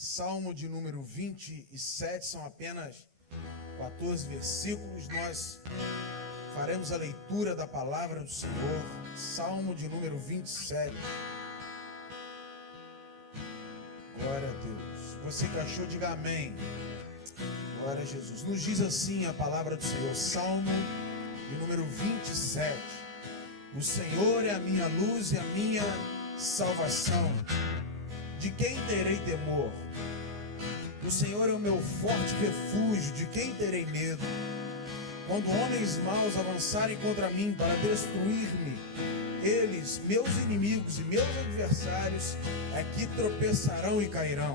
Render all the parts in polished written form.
Salmo de número 27, são apenas 14 versículos. Nós faremos a leitura da palavra do Senhor. Salmo de número 27. Glória a Deus. Você que achou, diga amém. Glória a Jesus. Nos diz assim a palavra do Senhor. Salmo de número 27. O Senhor é a minha luz e a minha salvação. De quem terei temor? O Senhor é o meu forte refúgio. De quem terei medo? Quando homens maus avançarem contra mim para destruir-me, eles, meus inimigos e meus adversários, é que tropeçarão e cairão.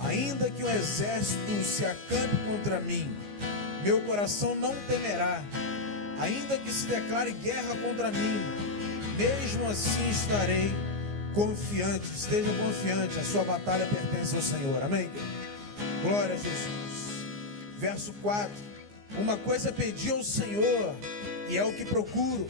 Ainda que o exército se acampe contra mim, meu coração não temerá. Ainda que se declare guerra contra mim, mesmo assim estarei confiante. Esteja confiante, a sua batalha pertence ao Senhor. Amém? Glória a Jesus. Verso 4. Uma coisa pedi ao Senhor, e é o que procuro,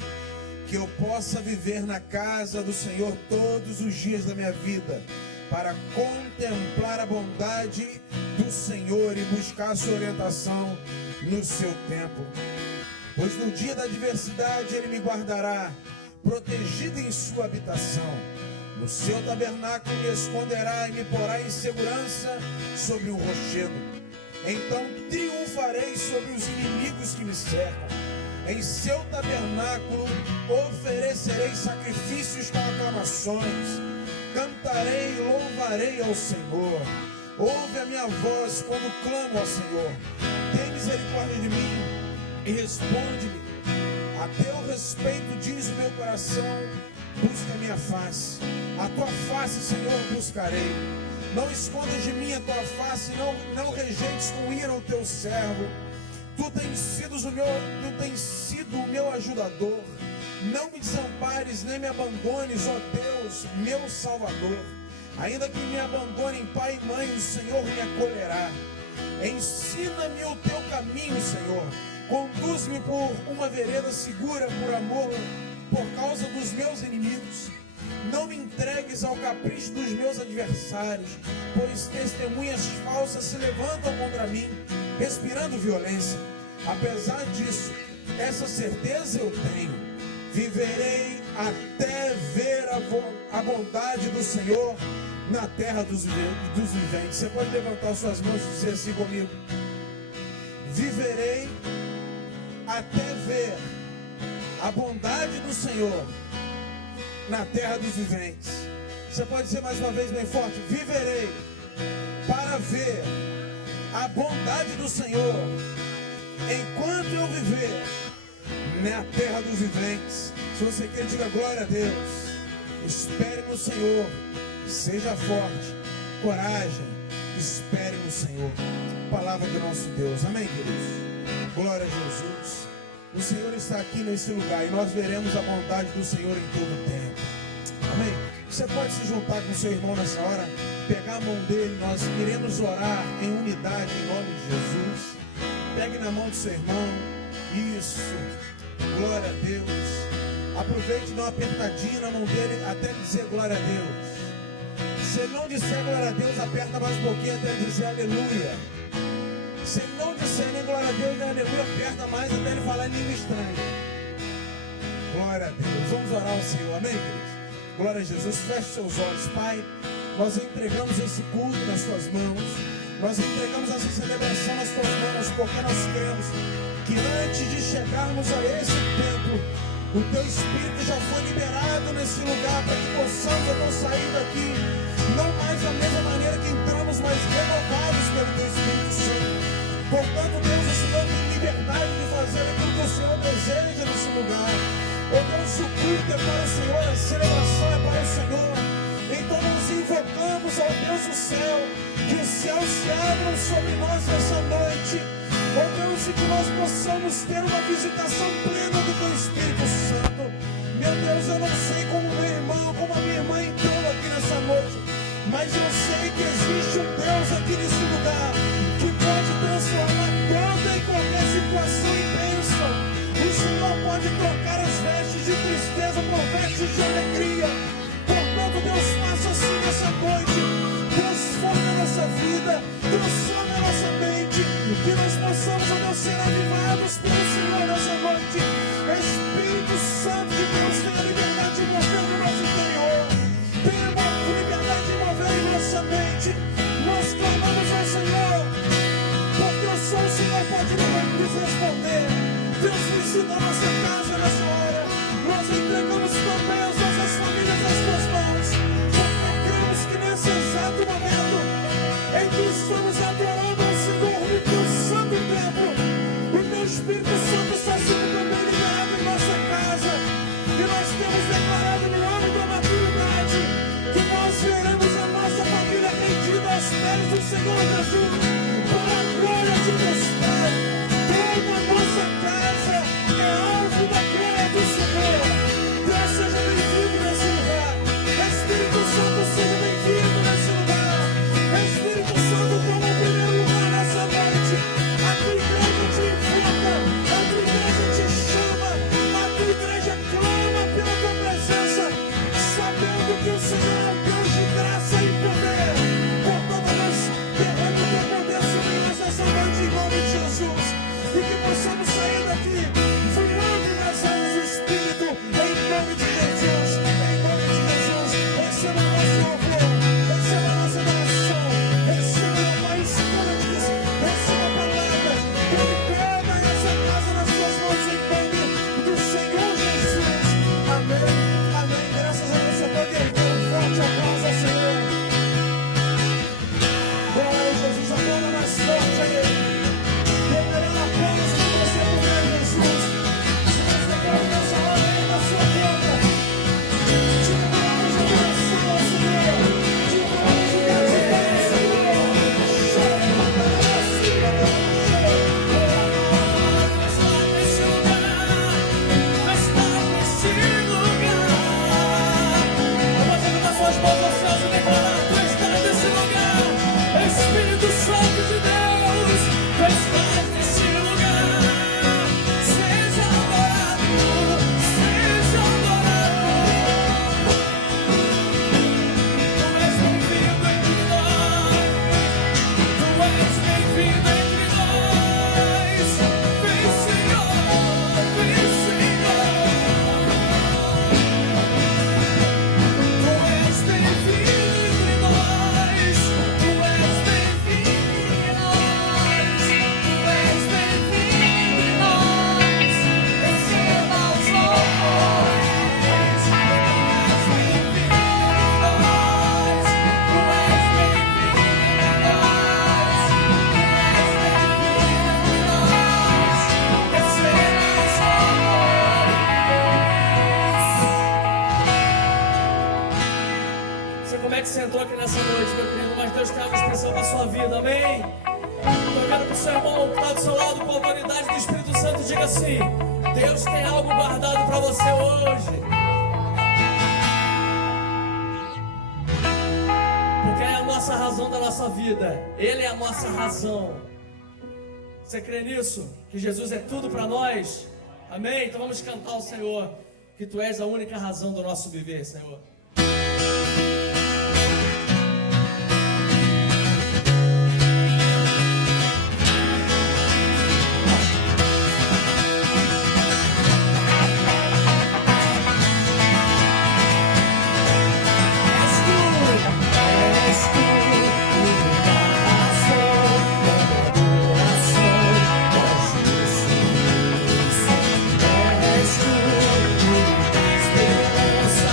que eu possa viver na casa do Senhor todos os dias da minha vida, para contemplar a bondade do Senhor e buscar a sua orientação no seu tempo. Pois no dia da adversidade Ele me guardará, protegido em sua habitação. No seu tabernáculo me esconderá e me porá em segurança sobre o rochedo. Então triunfarei sobre os inimigos que me cercam. Em seu tabernáculo oferecerei sacrifícios com aclamações. Cantarei e louvarei ao Senhor. Ouve a minha voz quando clamo ao Senhor. Tem misericórdia de mim e responde-me. A teu respeito diz o meu coração, busca a minha face. A tua face, Senhor, buscarei. Não escondas de mim a tua face, não rejeites com ira o teu servo. Tu tens sido o meu ajudador. Não me desampares nem me abandones, ó Deus, meu Salvador. Ainda que me abandonem pai e mãe, o Senhor me acolherá. Ensina-me o teu caminho, Senhor. Conduz-me por uma vereda segura, por causa dos meus inimigos. Não me entregues ao capricho dos meus adversários, pois testemunhas falsas se levantam contra mim, respirando violência. Apesar disso, essa certeza eu tenho: viverei até ver a bondade do Senhor na terra dos viventes. Você pode levantar suas mãos e dizer assim comigo: viverei até ver a bondade do Senhor na terra dos viventes. Você pode dizer mais uma vez bem forte: viverei para ver a bondade do Senhor enquanto eu viver na terra dos viventes. Se você quer, diga glória a Deus. Espere no Senhor, seja forte, coragem, espere no Senhor. Palavra do nosso Deus, amém, queridos? Glória a Jesus. O Senhor está aqui nesse lugar e nós veremos a bondade do Senhor em todo o tempo. Amém? Você pode se juntar com seu irmão nessa hora, pegar a mão dele. Nós queremos orar em unidade em nome de Jesus. Pegue na mão do seu irmão. Isso. Glória a Deus. Aproveite e dá uma apertadinha na mão dele até dizer glória a Deus. Se ele não disser glória a Deus, aperta mais um pouquinho até dizer aleluia. Se ele não disser nem glória a Deus nem aleluia, aperta mais até ele falar em língua estranha. Glória a Deus. Vamos orar ao Senhor, amém, queridos? Glória a Jesus. Feche seus olhos. Pai, nós entregamos esse culto nas tuas mãos. Nós entregamos essa celebração nas tuas mãos, porque nós cremos que antes de chegarmos a esse templo, o teu Espírito já foi liberado nesse lugar, para que possamos então sair daqui não mais da mesma maneira que entramos, mas renovados pelo teu Espírito Santo. Portanto, Deus, o Senhor tem liberdade de fazer aquilo que o Senhor deseja nesse lugar. Oh Deus, o culto é para o Senhor, a celebração é para o Senhor. Então nós invocamos ao Deus do céu, que os céus se abram sobre nós nessa noite. Oh Deus, e que nós possamos ter uma visitação plena do teu Espírito Santo. Meu Deus, eu não sei como meu irmão, como a minha irmã entrou aqui nessa noite, mas eu sei que existe um Deus aqui nesse lugar, que pode transformar toda e qualquer situação em bênção. O Senhor pode trocar as vestes de tristeza por vestes de alegria. Portanto, Deus, faça assim nessa noite. Transforma Senhor Jesus, para a glória de Deus Pai. Toda a nossa casa é alvo da glória do Senhor. Deus seja bem-vindo nesse lugar. Espírito Santo seja bem-vindo nesse lugar. Espírito Santo toma o primeiro lugar nessa noite. A tua igreja te invoca, a tua igreja te chama, a tua igreja clama pela tua presença, sabendo que o Senhor é um Deus de graça e poder. Portanto, nós derrama o teu poder sobre nós essa noite em nome de Jesus. E que possamos sair daqui voando nas asas do Espírito em nome de Jesus. Em nome de Jesus, receba o nosso louvor, receba a nossa adoração, receba o Pai Santos, receba a palavra, toma essa casa nas suas mãos em nome do Senhor Jesus. Amém, amém. Graças a Deus, você pode erguer um forte aplauso ao Senhor. Glória a Jesus, aplauda mais forte a Ele. Dê melhor aplauso que você puder, Jesus. Se você quer o nosso amor aí na sua boca, de glória de adoração ao Senhor, de glória de gratidão ao Senhor. Chega para nós, Senhor. Nesse lugar, levantando as suas mãos aos céus e declarar: Tu estás nesse lugar, Espírito Santo de Deus, Tu estás nesse lugar. Seja adorado, seja adorado. Tu és bem-vindo entre nós, Tu és bem-vindo entre nós. Vem, Senhor, vem, Senhor. Tu és bem-vindo entre nós, Tu és bem-vindo entre nós, Tu és bem-vindo entre nós. Receba os louvores. Tu és bem-vindo entre nós, Tu és bem-vindo entre nós, Tu és bem-vindo entre nós. Receba os louvores. Você como é que você entrou aqui nessa noite, meu querido? Mas Deus tem algo especial para a sua vida, amém? Estou vendo para o seu irmão que está do seu lado com a autoridade do Espírito Santo, diga assim: Deus tem algo guardado para você hoje. Porque é a nossa razão da nossa vida, Ele é a nossa razão. Você crê nisso? Que Jesus é tudo para nós? Amém? Então vamos cantar ao Senhor, que Tu és a única razão do nosso viver, Senhor. És tu, única razão da adoração, nós Jesus. És tu, única esperança,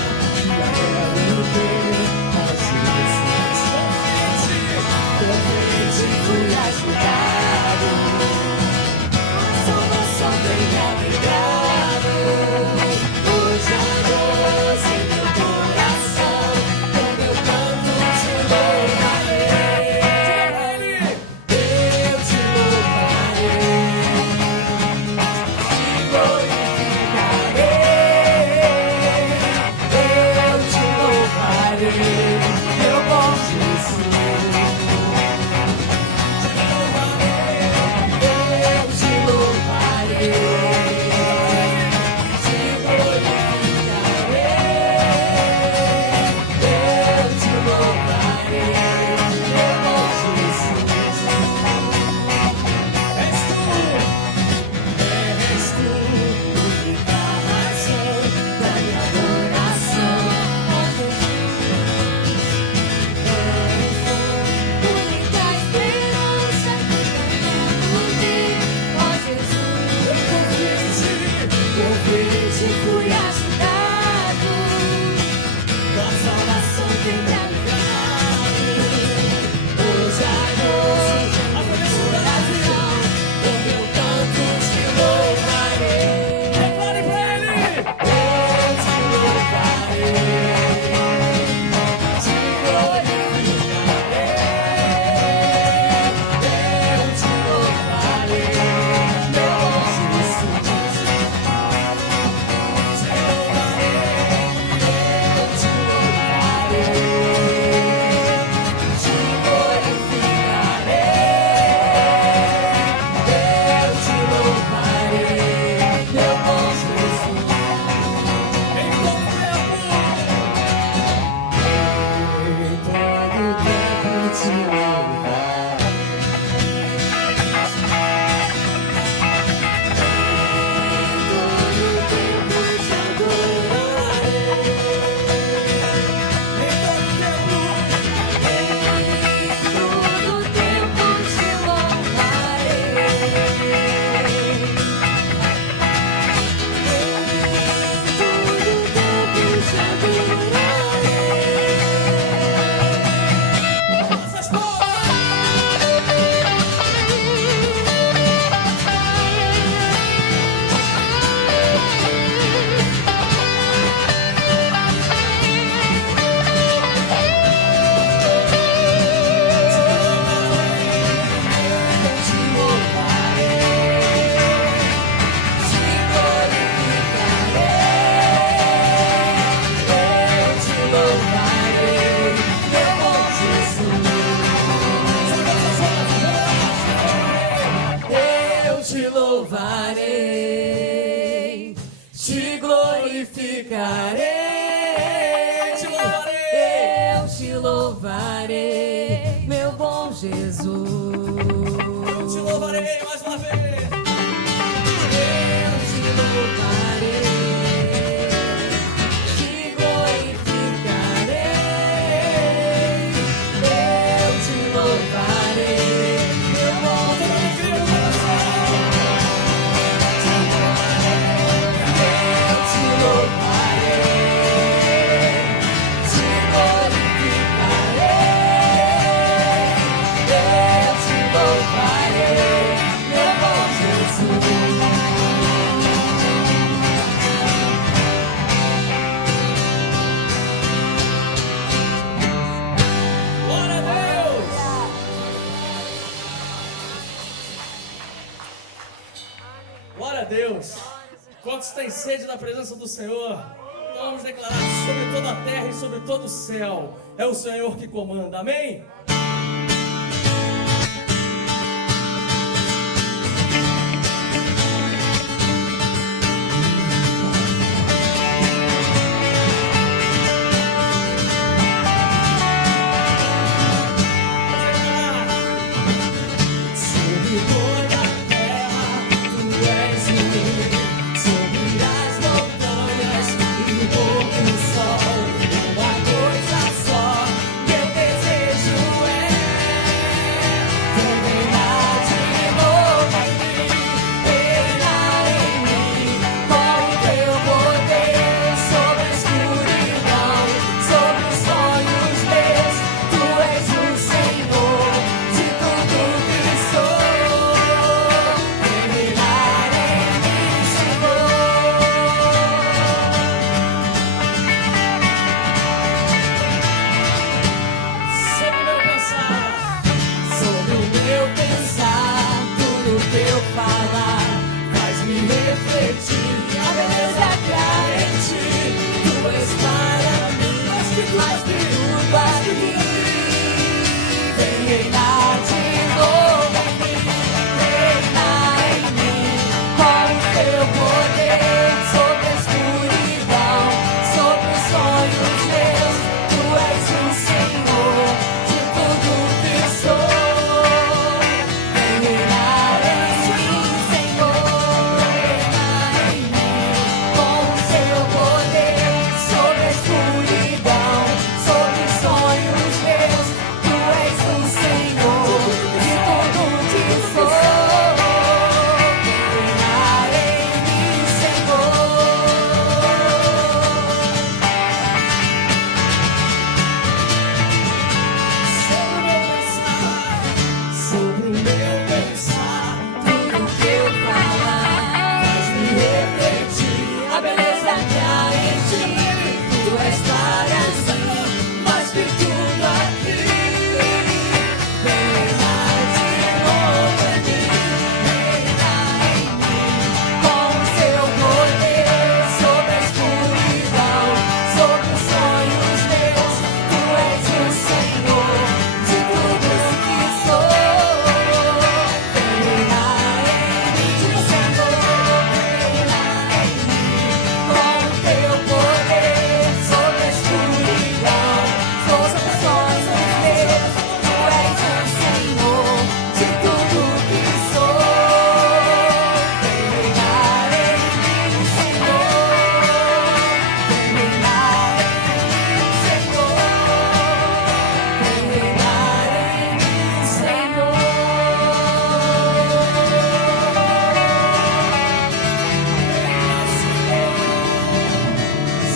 louvarei, meu bom Jesus. Eu te louvarei mais uma vez. Eu te louvarei, te glorificarei. Eu te louvarei, meu bom Jesus. Eu te louvarei, te glorificarei. Eu te louvarei, meu bom Jesus. Glória a Deus! Glória a Deus! Quantos têm sede da presença do Senhor? Então vamos declarar sobre toda a terra e sobre todo o céu. É o Senhor que comanda, amém? Sobre toda a terra, tu és o rei. Sobre as montanhas e o pôr do sol, uma coisa só meu desejo é reinar de novo em mim, reinar em mim, com o teu poder sobre a escuridão, sobre os sonhos meus. Tu és o Senhor de tudo que sou. Reinar em mim, Senhor. Sobre o meu pensar, tudo que eu falar, faz-me refletir a beleza que há em ti. Tu és para mim, mais que tudo aqui. Vem reinar de novo em mim, reinar em mim, com o teu poder sobre a escuridão, sobre os sonhos meus. Tu és o Senhor de tudo que sou. Vem reinar em mim, Senhor, reinar em mim, com o teu poder sobre a escuridão, sobre os sonhos meus. Tu és o Senhor de tudo que sou. Vem reinar em mim, Senhor. Sobre o meu pensar, tudo que eu falar, faz-me refletir a beleza que há em ti. Tu és para mim, mais que tudo aqui. Vem reinar de novo em mim, reinar em mim, com o teu poder sobre a escuridão, sobre os sonhos meus. Tu és o Senhor de tudo que sou. Vem reinar em mim, Senhor, reinar em mim, com o teu poder sobre a escuridão, sobre os sonhos meus. Tu és o Senhor de tudo que sou. Vem reinar em mim, Senhor, vem reinar em mim, Senhor, vem reinar em mim, Senhor.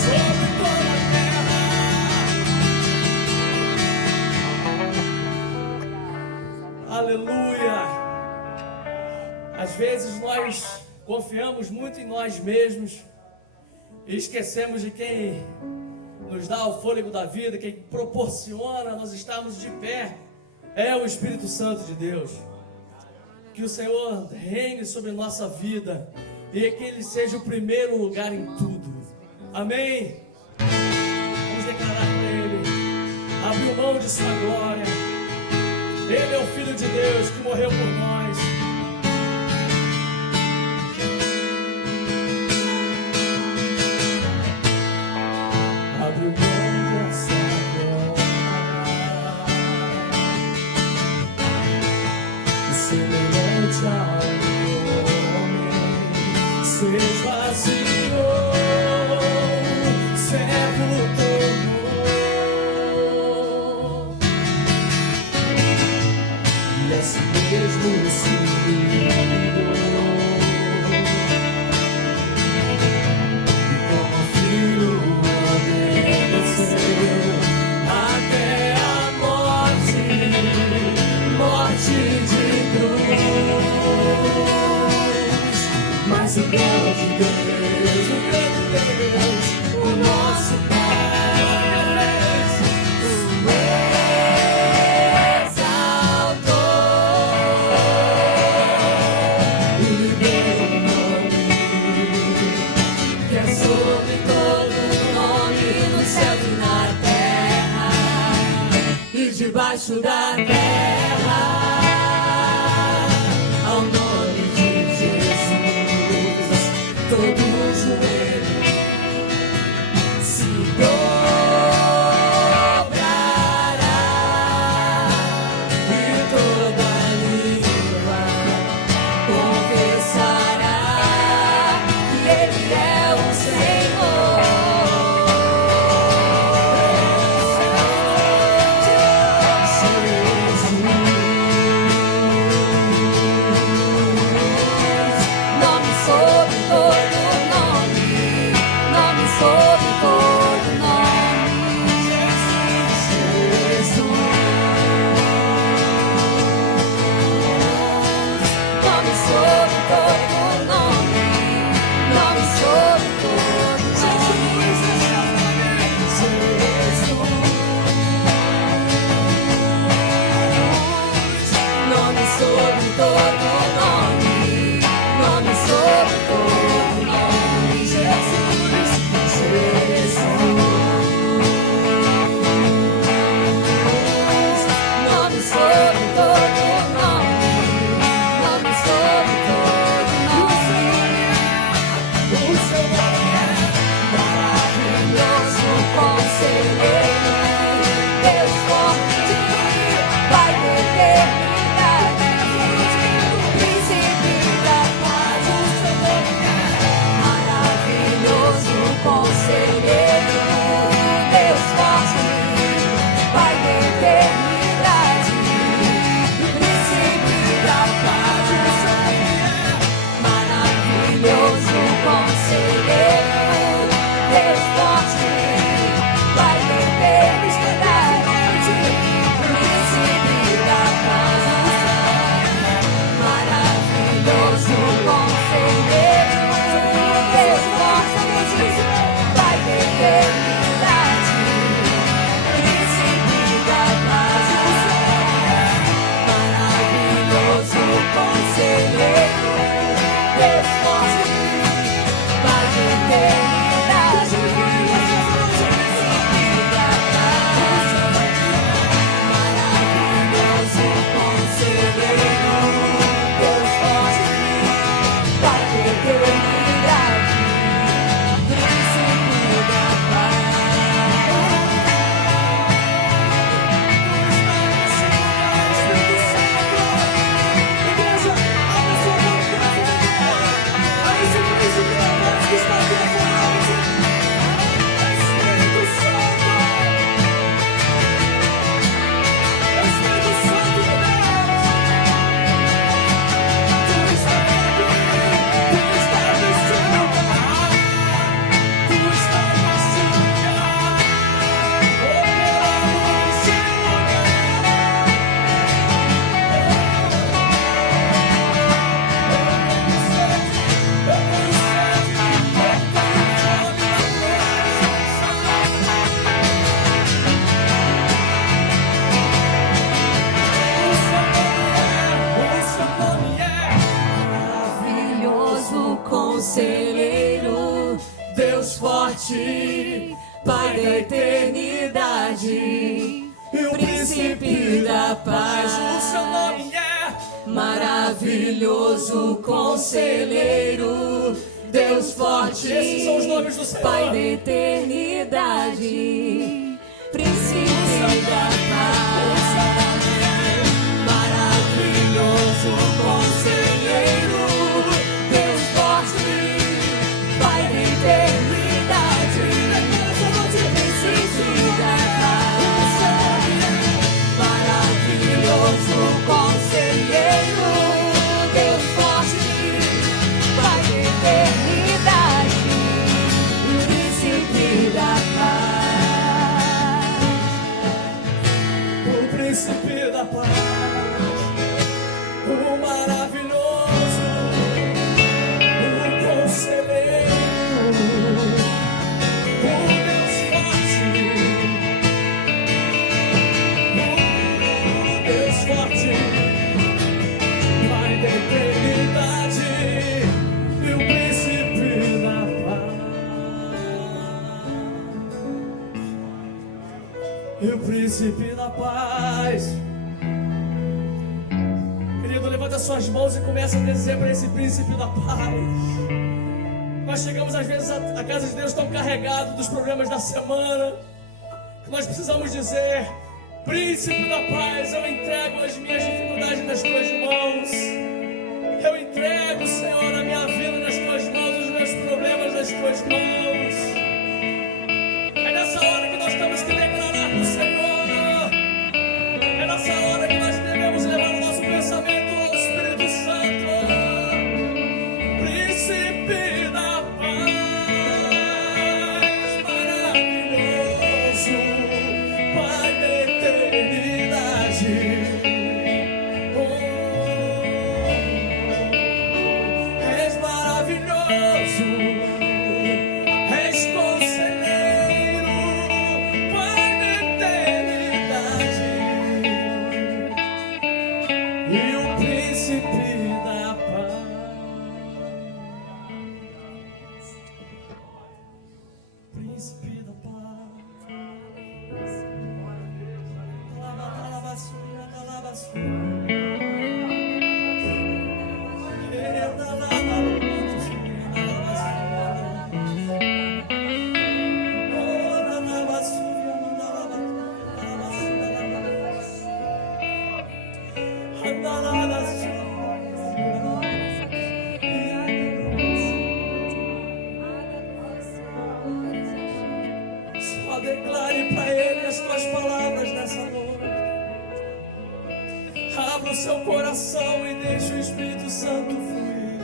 Sobre toda a terra. Aleluia! Às vezes nós confiamos muito em nós mesmos e esquecemos de quem nos dá o fôlego da vida, quem proporciona nós estarmos de pé. É o Espírito Santo de Deus. Que o Senhor reine sobre nossa vida e que Ele seja o primeiro lugar em tudo. Amém? Vamos declarar para Ele. Abriu mão de sua glória. Ele é o Filho de Deus que morreu por nós. Abriu mão de sua glória. somente ao homem se esvaziou, servo tornou, e assim mesmo se humilhou, e como filho obedeceu até a morte de cruz. Mas o grande Deus, o nosso Pai, exaltou e lhe deu um nome que é sobre todo nome no céu e na terra e debaixo da terra. Ao nome de Jesus, todo joelho se dobrará e toda língua confessará que Ele é o Senhor. Nome sobre todo nome, nome sobre todo nome, Jesus. Nome sobre todo nome, nome sobre todo nome, Jesus. Nome sobre todo nome, nome sobre todo nome, Jesus, Jesus. Nome sobre todo nome, nome sobre todo nome. O seu nome é maravilhoso, conselheiro, Deus forte, Pai da eternidade, príncipe da paz. O seu nome é maravilhoso, conselheiro, Deus forte, Pai da eternidade, príncipe da paz. O seu nome é maravilhoso, conselheiro, Deus forte, Pai da eternidade, príncipe da paz. Maravilhoso conselheiro, Deus forte, Pai da eternidade, príncipe da paz. Maravilhoso conselheiro, Deus forte, Pai da eternidade, príncipe da paz. Maravilhoso conselheiro, Deus forte, Pai da eternidade, príncipe da paz. Espírito Santo, igreja, abra sua boca para aí esse príncipe da paz que está aqui na frente. Espírito Santo, Espírito Santo de Deus, tu está aqui, tu está neste lugar, tu está neste lugar, operando neste maravilhoso conselheiro, Deus forte, Pai da eternidade, príncipe da paz. O seu nome é maravilhoso conselheiro, Deus forte, esses são os nomes do Senhor. Pai da eternidade, príncipe da paz. Maravilhoso conselheiro, príncipe da paz, o maravilhoso, o conselheiro, o Deus forte, o Deus forte, Pai da eternidade e o príncipe da paz. E o príncipe da paz. Querido, levanta suas mãos e começa a dizer para esse príncipe da paz. Nós chegamos às vezes à casa de Deus tão carregado dos problemas da semana, que nós precisamos dizer: príncipe da paz, eu entrego as minhas dificuldades nas tuas mãos. Eu entrego, Senhor, a minha vida nas tuas mãos, os meus problemas nas tuas mãos. É nessa hora que nós temos que declarar para o Senhor. É nessa hora que nós devemos levar o nosso pensamento ao Espírito Santo. Príncipe da paz, maravilhoso, Pai da eternidade. És maravilhoso, és conselheiro, Pai da eternidade e o príncipe da paz. Príncipe da paz. Alabaçuia, alabaçuia. Só declare para Ele as tuas palavras nessa noite. Abra o seu coração e deixe o Espírito Santo fluir.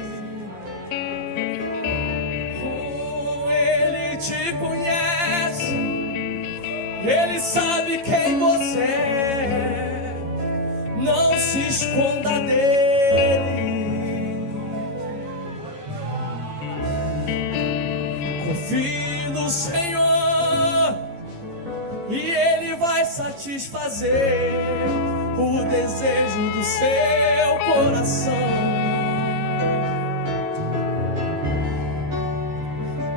Ele te conhece, Ele sabe quem você é. Não se esconda dele. Confie no Senhor e Ele vai satisfazer o desejo do seu coração.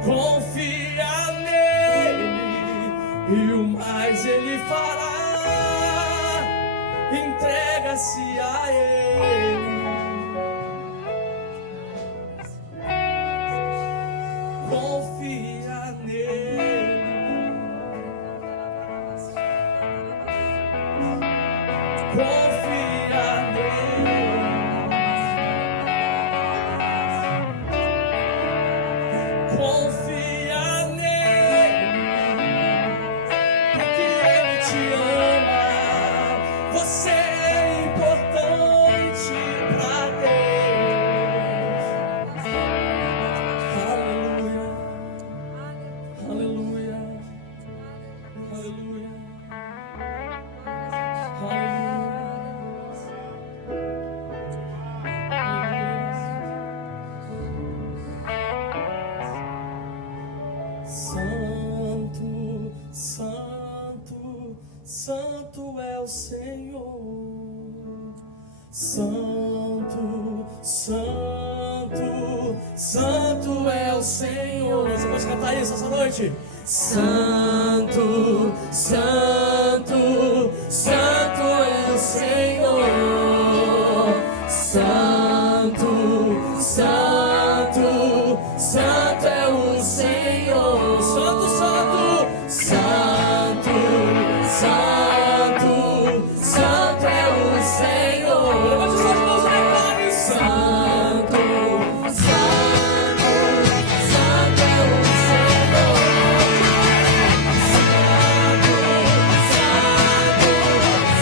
Confia nele e o mais Ele fará. Entrega-se a Ele. Confia nele. Confia nele. Confia nele. Porque Ele te ama. Você é importante pra Deus. Aleluia. Aleluia. Aleluia. Santo, Santo, Santo é o Senhor. Santo, Santo, Santo é o Senhor. Você pode cantar isso essa noite? Santo, Santo, Santo é o Senhor. Santo, Santo, Santo é o Senhor. Santo, Santo, Santo, Santo, Santo é o Senhor. Levante suas mãos e declare: Santo, Santo, Santo é o Senhor. Santo, Santo,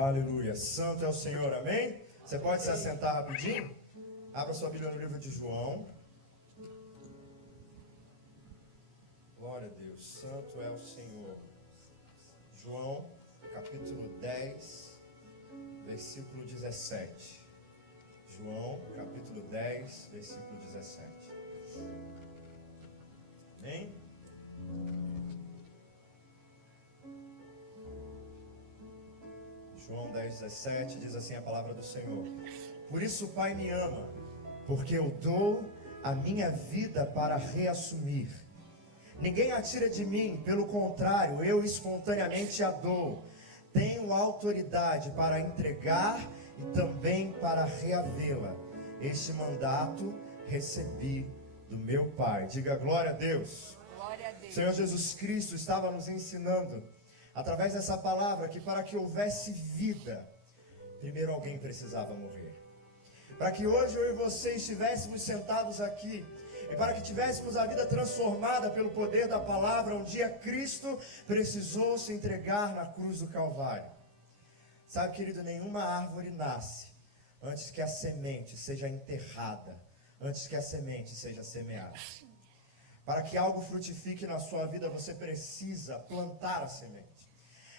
Aleluia. Santo é o Senhor, amém? Você pode se assentar rapidinho? Abra sua Bíblia no livro de João. Glória a Deus. Santo é o Senhor. João, capítulo 10, versículo 17. João, capítulo 10, versículo 17. Amém? João 10, 17 diz assim a palavra do Senhor: Por isso o Pai me ama, porque eu dou a minha vida para reassumir. Ninguém a tira de mim, pelo contrário, eu espontaneamente a dou. Tenho autoridade para entregar e também para reavê-la. Este mandato recebi do meu Pai. Diga glória a Deus. Glória a Deus. O Senhor Jesus Cristo estava nos ensinando, através dessa palavra, que para que houvesse vida, primeiro alguém precisava morrer. Para que hoje eu e você estivéssemos sentados aqui, e para que tivéssemos a vida transformada pelo poder da palavra, um dia Cristo precisou se entregar na cruz do Calvário. Sabe, querido, nenhuma árvore nasce antes que a semente seja enterrada, antes que a semente seja semeada. Para que algo frutifique na sua vida, você precisa plantar a semente.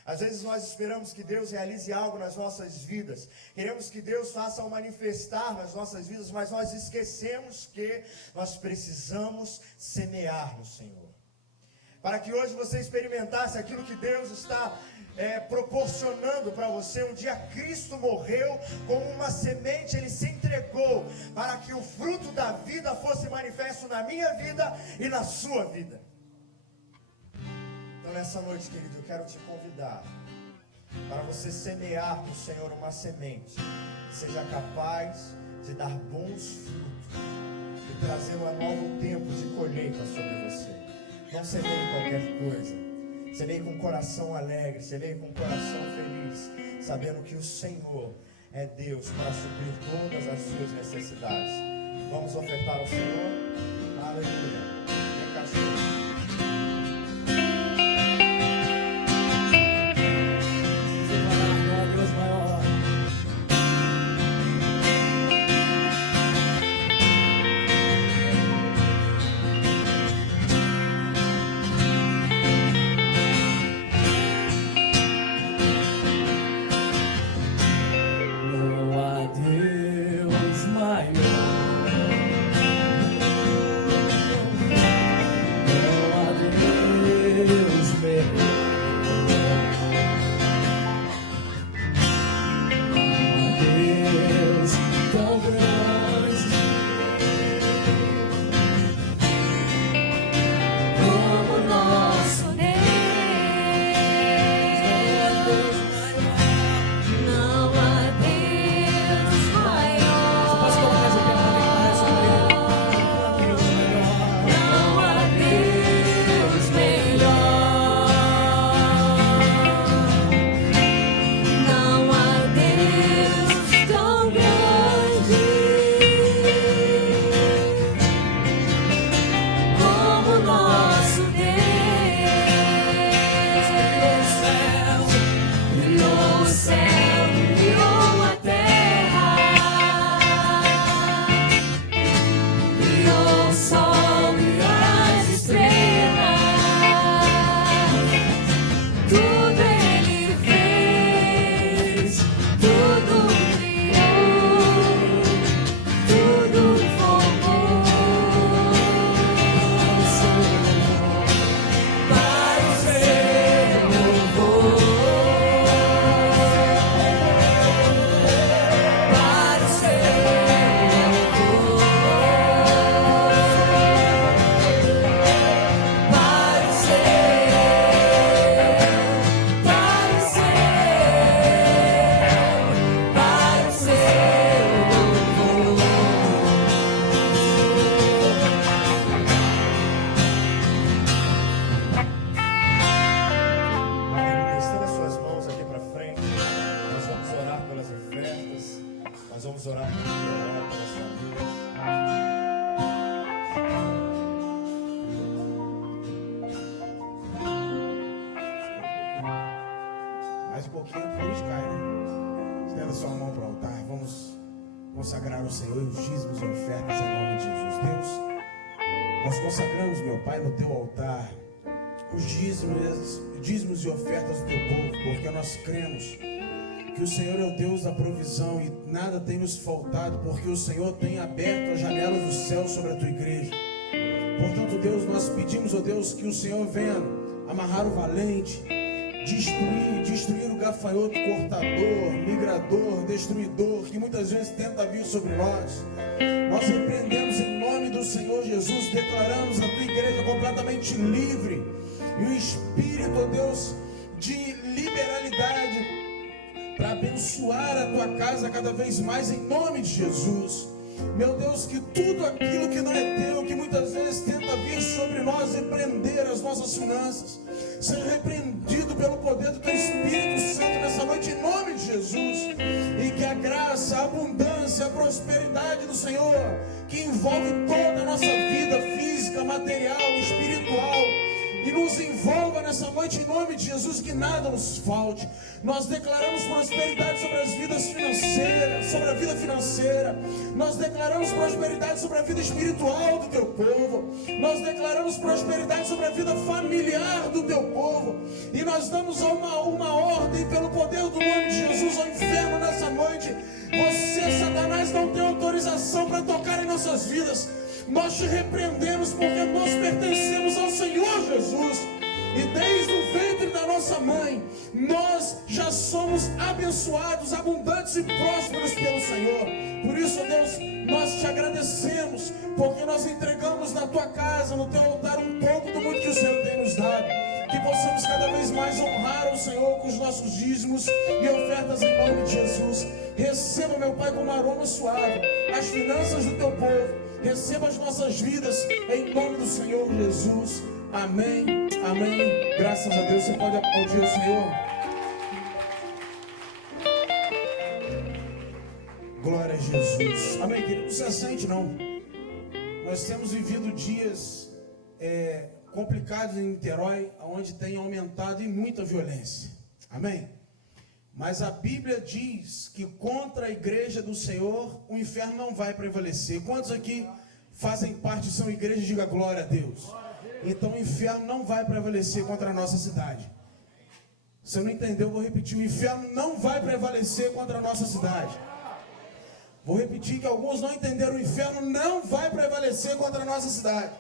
Às vezes nós esperamos que Deus realize algo nas nossas vidas, queremos que Deus faça um manifestar nas nossas vidas, mas nós esquecemos que nós precisamos semear no Senhor. Para que hoje você experimentasse aquilo que Deus está proporcionando para você. Um dia Cristo morreu como uma semente, Ele se entregou para que o fruto da vida fosse manifesto na minha vida e na sua vida. Então nessa noite, querido, eu quero te convidar para você semear no Senhor uma semente que seja capaz de dar bons frutos e trazer um novo tempo de colheita sobre você. Não semeie qualquer coisa, semeie com o coração alegre, semeie com o coração feliz, sabendo que o Senhor é Deus para suprir todas as suas necessidades. Vamos ofertar ao Senhor? Aleluia. Vem cá, Senhor. Mais um pouquinho, a luz cai, né? Estenda sua mão para o altar. Vamos consagrar o Senhor os dízimos e ofertas em nome de Jesus. Deus, nós consagramos, meu Pai, no teu altar os dízimos e ofertas do teu povo, porque nós cremos que o Senhor é o Deus da provisão e nada tem nos faltado, porque o Senhor tem aberto as janelas do céu sobre a tua igreja. Portanto, Deus, nós pedimos, ó Deus, que o Senhor venha amarrar o valente, destruir o gafanhoto cortador, migrador, destruidor, que muitas vezes tenta vir sobre nós. Nós repreendemos em nome do Senhor Jesus, declaramos a tua igreja completamente livre, e o Espírito, ó Deus, de liberalidade, para abençoar a tua casa cada vez mais em nome de Jesus. Meu Deus, que tudo aquilo que não é teu, que muitas vezes tenta vir sobre nós e prender as nossas finanças, seja repreendido pelo poder do teu Espírito Santo nessa noite em nome de Jesus. E que a graça, a abundância, a prosperidade do Senhor, que envolve toda a nossa vida física, material, espiritual, e nos envolva nessa noite em nome de Jesus, que nada nos falte. Nós declaramos prosperidade sobre as vidas financeiras, sobre a vida financeira. Nós declaramos prosperidade sobre a vida espiritual do teu povo. Nós declaramos prosperidade sobre a vida familiar do teu povo. E nós damos uma ordem pelo poder do nome de Jesus ao inferno nessa noite. Você, Satanás, não tem autorização para tocar em nossas vidas. Nós te repreendemos porque nós pertencemos ao Senhor Jesus. E desde o ventre da nossa mãe, nós já somos abençoados, abundantes e prósperos pelo Senhor. Por isso, Deus, nós te agradecemos, porque nós entregamos na tua casa, no teu altar, um pouco do muito que o Senhor tem nos dado. Que possamos cada vez mais honrar o Senhor com os nossos dízimos e ofertas em nome de Jesus. Receba, meu Pai, como aroma suave as finanças do teu povo. Receba as nossas vidas em nome do Senhor Jesus. Amém, amém. Graças a Deus. Você pode aplaudir o Senhor. Glória a Jesus. Amém, querido. Não se assente, não. Nós temos vivido dias complicados em Niterói, onde tem aumentado em muita violência. Amém? Mas a Bíblia diz que contra a igreja do Senhor o inferno não vai prevalecer. Quantos aqui fazem parte, são igrejas? Diga glória a Deus. Então o inferno não vai prevalecer contra a nossa cidade. Se eu não entendeu, eu vou repetir. O inferno não vai prevalecer contra a nossa cidade. Vou repetir que alguns não entenderam. O inferno não vai prevalecer contra a nossa cidade.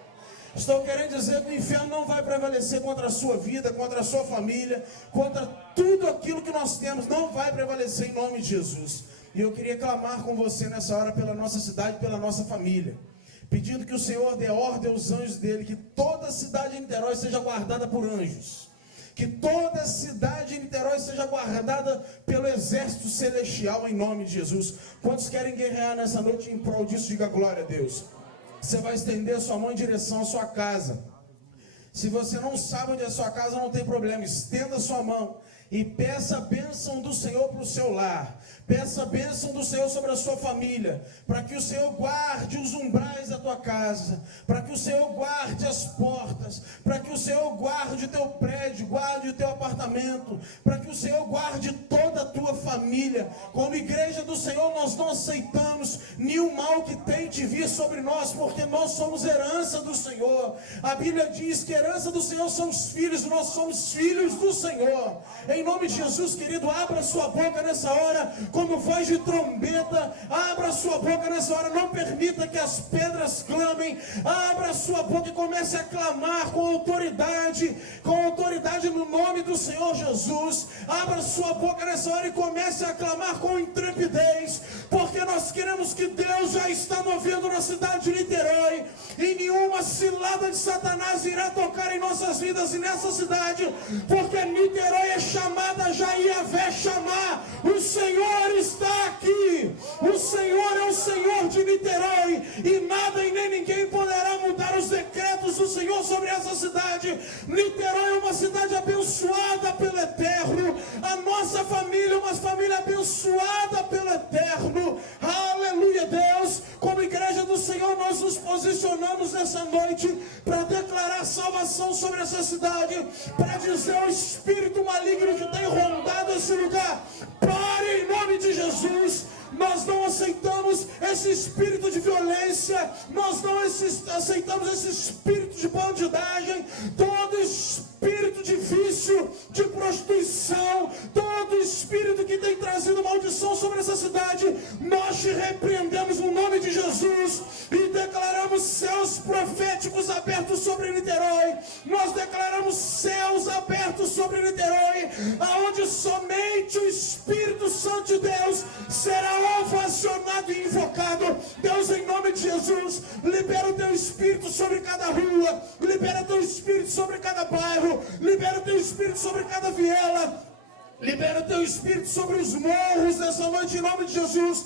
Estou querendo dizer que o inferno não vai prevalecer contra a sua vida, contra a sua família, contra tudo aquilo que nós temos, não vai prevalecer em nome de Jesus. E eu queria clamar com você nessa hora pela nossa cidade, pela nossa família, pedindo que o Senhor dê ordem aos anjos dele, que toda a cidade de Niterói seja guardada por anjos, que toda a cidade de Niterói seja guardada pelo exército celestial em nome de Jesus. Quantos querem guerrear nessa noite em prol disso? Diga glória a Deus. Você vai estender a sua mão em direção à sua casa. Se você não sabe onde é a sua casa, não tem problema. Estenda a sua mão e peça a bênção do Senhor para o seu lar. Peça a bênção do Senhor sobre a sua família, para que o Senhor guarde os umbrais da tua casa, para que o Senhor guarde as portas, para que o Senhor guarde o teu prédio, guarde o teu apartamento, para que o Senhor guarde toda a tua família. Como igreja do Senhor, nós não aceitamos nenhum mal que tente vir sobre nós, porque nós somos herança do Senhor. A Bíblia diz que a herança do Senhor são os filhos, nós somos filhos do Senhor. Em nome de Jesus, querido, abra sua boca nessa hora, como voz de trombeta, abra sua boca nessa hora, não permita que as pedras clamem, abra sua boca e comece a clamar com autoridade no nome do Senhor Jesus. Abra sua boca nessa hora e comece a clamar com intrepidez, porque nós queremos que Deus já está movendo na cidade de Niterói, e nenhuma cilada de Satanás irá tocar em nossas vidas e nessa cidade, porque Niterói é chamada já Yahvé chamar. O Senhor está aqui, o Senhor é o Senhor de Niterói, e nada e nem ninguém poderá mudar os decretos do Senhor sobre essa cidade. Niterói é uma cidade abençoada pelo Eterno, a nossa família é uma família abençoada pelo Eterno. Aleluia, Deus. Como igreja do Senhor, nós nos posicionamos nessa noite para declarar salvação sobre essa cidade, para dizer ao espírito maligno que tem rondado desse lugar. Pare em nome de Jesus. Nós não aceitamos esse espírito de violência, nós não aceitamos esse espírito de bandidagem, todo espírito de vício, de prostituição, todo espírito que tem trazido maldição sobre essa cidade, nós te repreendemos no nome de Jesus e declaramos céus proféticos abertos sobre Niterói. Nós declaramos céus abertos sobre Niterói, aonde somente o Espírito Santo de Deus será ovacionado e invocado. Deus, em nome de Jesus, libera o teu Espírito sobre cada rua, libera o teu Espírito sobre cada bairro, libera o teu Espírito sobre cada viela, libera o teu Espírito sobre os morros nessa noite, em nome de Jesus.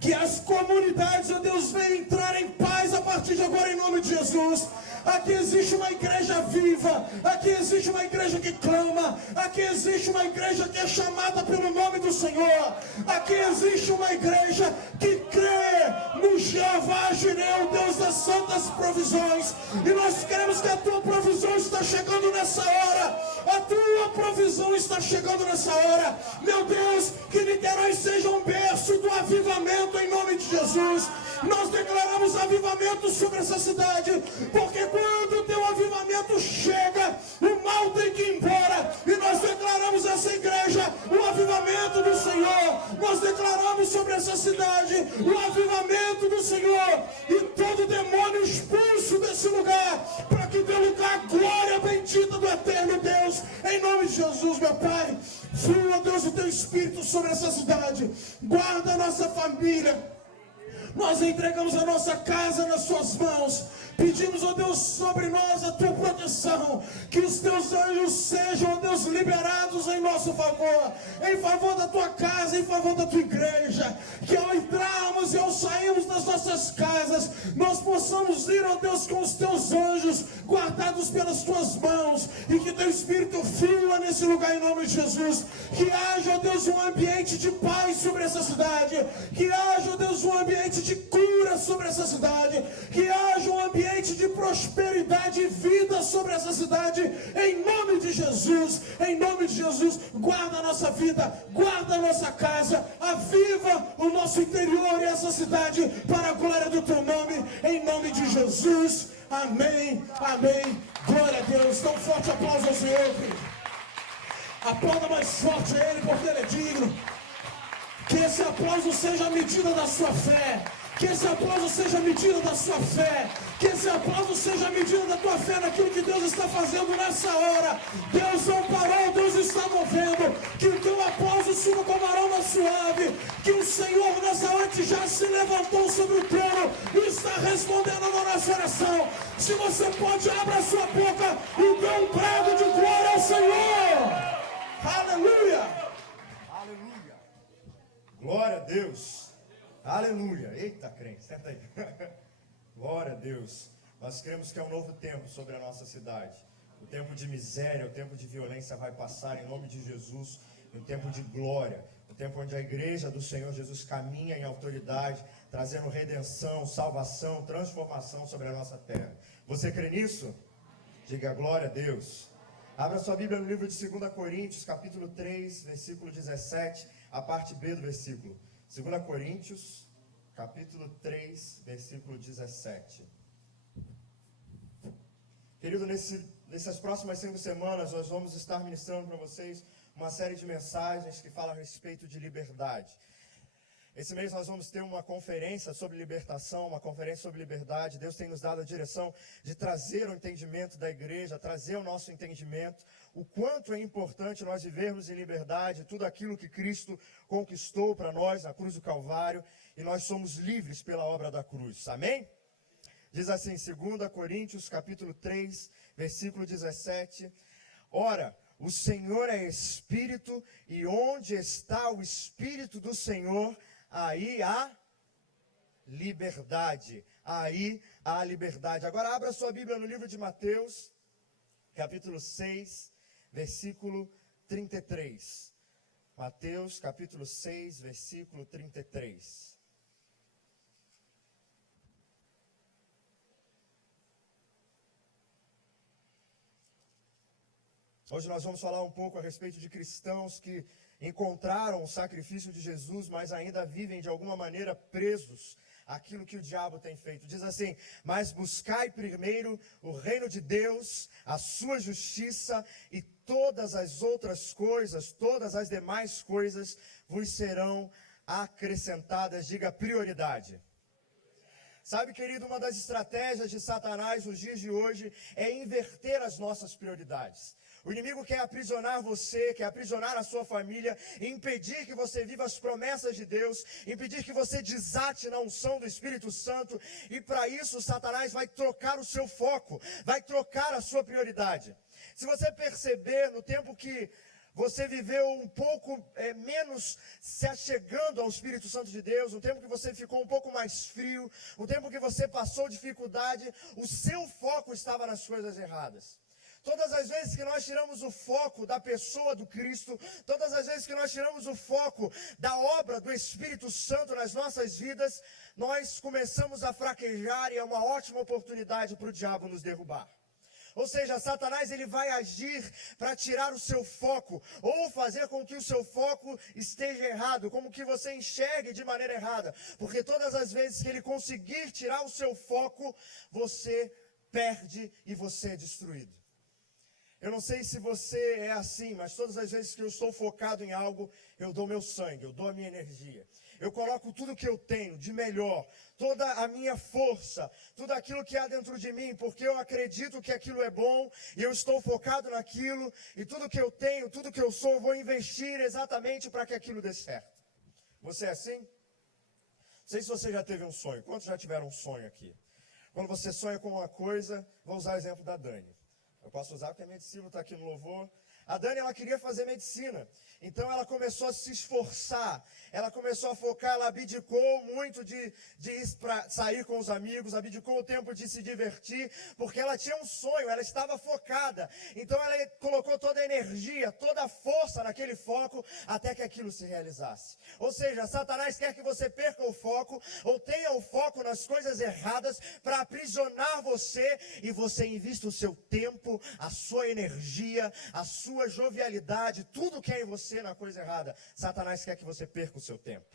Que as comunidades, ó Deus, venham entrar em paz a partir de agora, em nome de Jesus. Aqui existe uma igreja viva, aqui existe uma igreja que clama, aqui existe uma igreja que é chamada pelo nome do Senhor, aqui existe uma igreja que crê no Jeová Jireh, o Deus das santas provisões, e nós queremos que a tua provisão está chegando nessa hora, a tua provisão está chegando nessa hora, meu Deus, que Niterói seja um berço do avivamento em nome de Jesus. Nós declaramos avivamento sobre essa cidade, porque quando o teu avivamento chega, o mal tem que ir embora, e nós declaramos essa igreja o avivamento do Senhor, nós declaramos sobre essa cidade o avivamento do Senhor, e todo demônio expulso desse lugar, para que dê lugar a glória bendita do eterno Deus, em nome de Jesus, meu Pai. Flua, Deus, o teu Espírito sobre essa cidade, guarda a nossa família. Nós entregamos a nossa casa nas suas mãos. Pedimos, ó Deus, sobre nós a tua proteção. Que os teus anjos sejam, ó Deus, liberados em nosso favor. Em favor da tua casa, em favor da tua igreja. Que ao entrarmos e ao sairmos das nossas casas, nós possamos ir, ó Deus, com os teus anjos guardados pelas tuas mãos. E que teu Espírito flua nesse lugar em nome de Jesus. Que haja, ó Deus, um ambiente de paz sobre essa cidade. Que haja, ó Deus, um ambiente de cura sobre essa cidade, que haja um ambiente de prosperidade e vida sobre essa cidade, em nome de Jesus, em nome de Jesus. Guarda a nossa vida, guarda a nossa casa, aviva o nosso interior e essa cidade para a glória do teu nome, em nome de Jesus, amém, amém, glória a Deus. Dá um forte aplauso ao Senhor, querido. Aplauda mais forte a Ele, porque Ele é digno. Que esse aplauso seja a medida da sua fé. Que esse aplauso seja a medida da sua fé. Que esse aplauso seja a medida da tua fé naquilo que Deus está fazendo nessa hora. Deus não parou, Deus está movendo. Que o teu aplauso suba como aroma suave. Que o Senhor nessa noite já se levantou sobre o trono e está respondendo a nossa oração. Se você pode, abra a sua boca e dê um brado de glória ao Senhor. Aleluia. Glória a Deus, aleluia, eita crente, senta aí, glória a Deus. Nós cremos que é um novo tempo sobre a nossa cidade, o tempo de miséria, o tempo de violência vai passar em nome de Jesus, um tempo de glória, o tempo onde a igreja do Senhor Jesus caminha em autoridade, trazendo redenção, salvação, transformação sobre a nossa terra. Você crê nisso? Diga glória a Deus. Abra sua Bíblia no livro de 2 Coríntios, capítulo 3, versículo 17, a parte B do versículo. 2 Coríntios, capítulo 3, versículo 17. Querido, nessas próximas 5 semanas, nós vamos estar ministrando para vocês uma série de mensagens que falam a respeito de liberdade. Esse mês nós vamos ter uma conferência sobre libertação, uma conferência sobre liberdade. Deus tem nos dado a direção de trazer o entendimento da igreja, trazer o nosso entendimento, o quanto é importante nós vivermos em liberdade, tudo aquilo que Cristo conquistou para nós na cruz do Calvário, e nós somos livres pela obra da cruz. Amém? Diz assim, 2 Coríntios, capítulo 3, versículo 17. Ora, o Senhor é Espírito, e onde está o Espírito do Senhor, aí há liberdade. Aí há liberdade. Agora abra sua Bíblia no livro de Mateus, capítulo 6, versículo 33. Mateus, capítulo 6, versículo 33. Hoje nós vamos falar um pouco a respeito de cristãos que encontraram o sacrifício de Jesus, mas ainda vivem de alguma maneira presos àquilo que o diabo tem feito. Diz assim: mas buscai primeiro o reino de Deus, a sua justiça, e todas as outras coisas, todas as demais coisas vos serão acrescentadas. Diga prioridade. Sabe, querido, uma das estratégias de Satanás nos dias de hoje é inverter as nossas prioridades. O inimigo quer aprisionar você, quer aprisionar a sua família, impedir que você viva as promessas de Deus, impedir que você desate na unção do Espírito Santo, e para isso Satanás vai trocar o seu foco, vai trocar a sua prioridade. Se você perceber, no tempo que você viveu um pouco menos se achegando ao Espírito Santo de Deus, um tempo que você ficou um pouco mais frio, um tempo que você passou dificuldade, o seu foco estava nas coisas erradas. Todas as vezes que nós tiramos o foco da pessoa do Cristo, todas as vezes que nós tiramos o foco da obra do Espírito Santo nas nossas vidas, nós começamos a fraquejar, e é uma ótima oportunidade para o diabo nos derrubar. Ou seja, Satanás ele vai agir para tirar o seu foco, ou fazer com que o seu foco esteja errado, como que você enxergue de maneira errada. Porque todas as vezes que ele conseguir tirar o seu foco, você perde e você é destruído. Eu não sei se você é assim, mas todas as vezes que eu estou focado em algo, eu dou meu sangue, eu dou a minha energia. Eu coloco tudo que eu tenho de melhor, toda a minha força, tudo aquilo que há dentro de mim, porque eu acredito que aquilo é bom, e eu estou focado naquilo, e tudo que eu tenho, tudo que eu sou, eu vou investir exatamente para que aquilo dê certo. Você é assim? Não sei se você já teve um sonho. Quantos já tiveram um sonho aqui? Quando você sonha com uma coisa, vou usar o exemplo da Dani. Eu posso usar porque a minha discípula está aqui no louvor. A Dani, ela queria fazer medicina. Então ela começou a se esforçar. Ela começou a focar, ela abdicou muito de ir para sair com os amigos, abdicou o tempo de se divertir, porque ela tinha um sonho, ela estava focada. Então ela colocou toda a energia, toda a força naquele foco, até que aquilo se realizasse. Ou seja, Satanás quer que você perca o foco, ou tenha o foco nas coisas erradas, para aprisionar você, e você invista o seu tempo, a sua energia, a sua jovialidade, tudo que é em você na coisa errada. Satanás quer que você perca o seu tempo.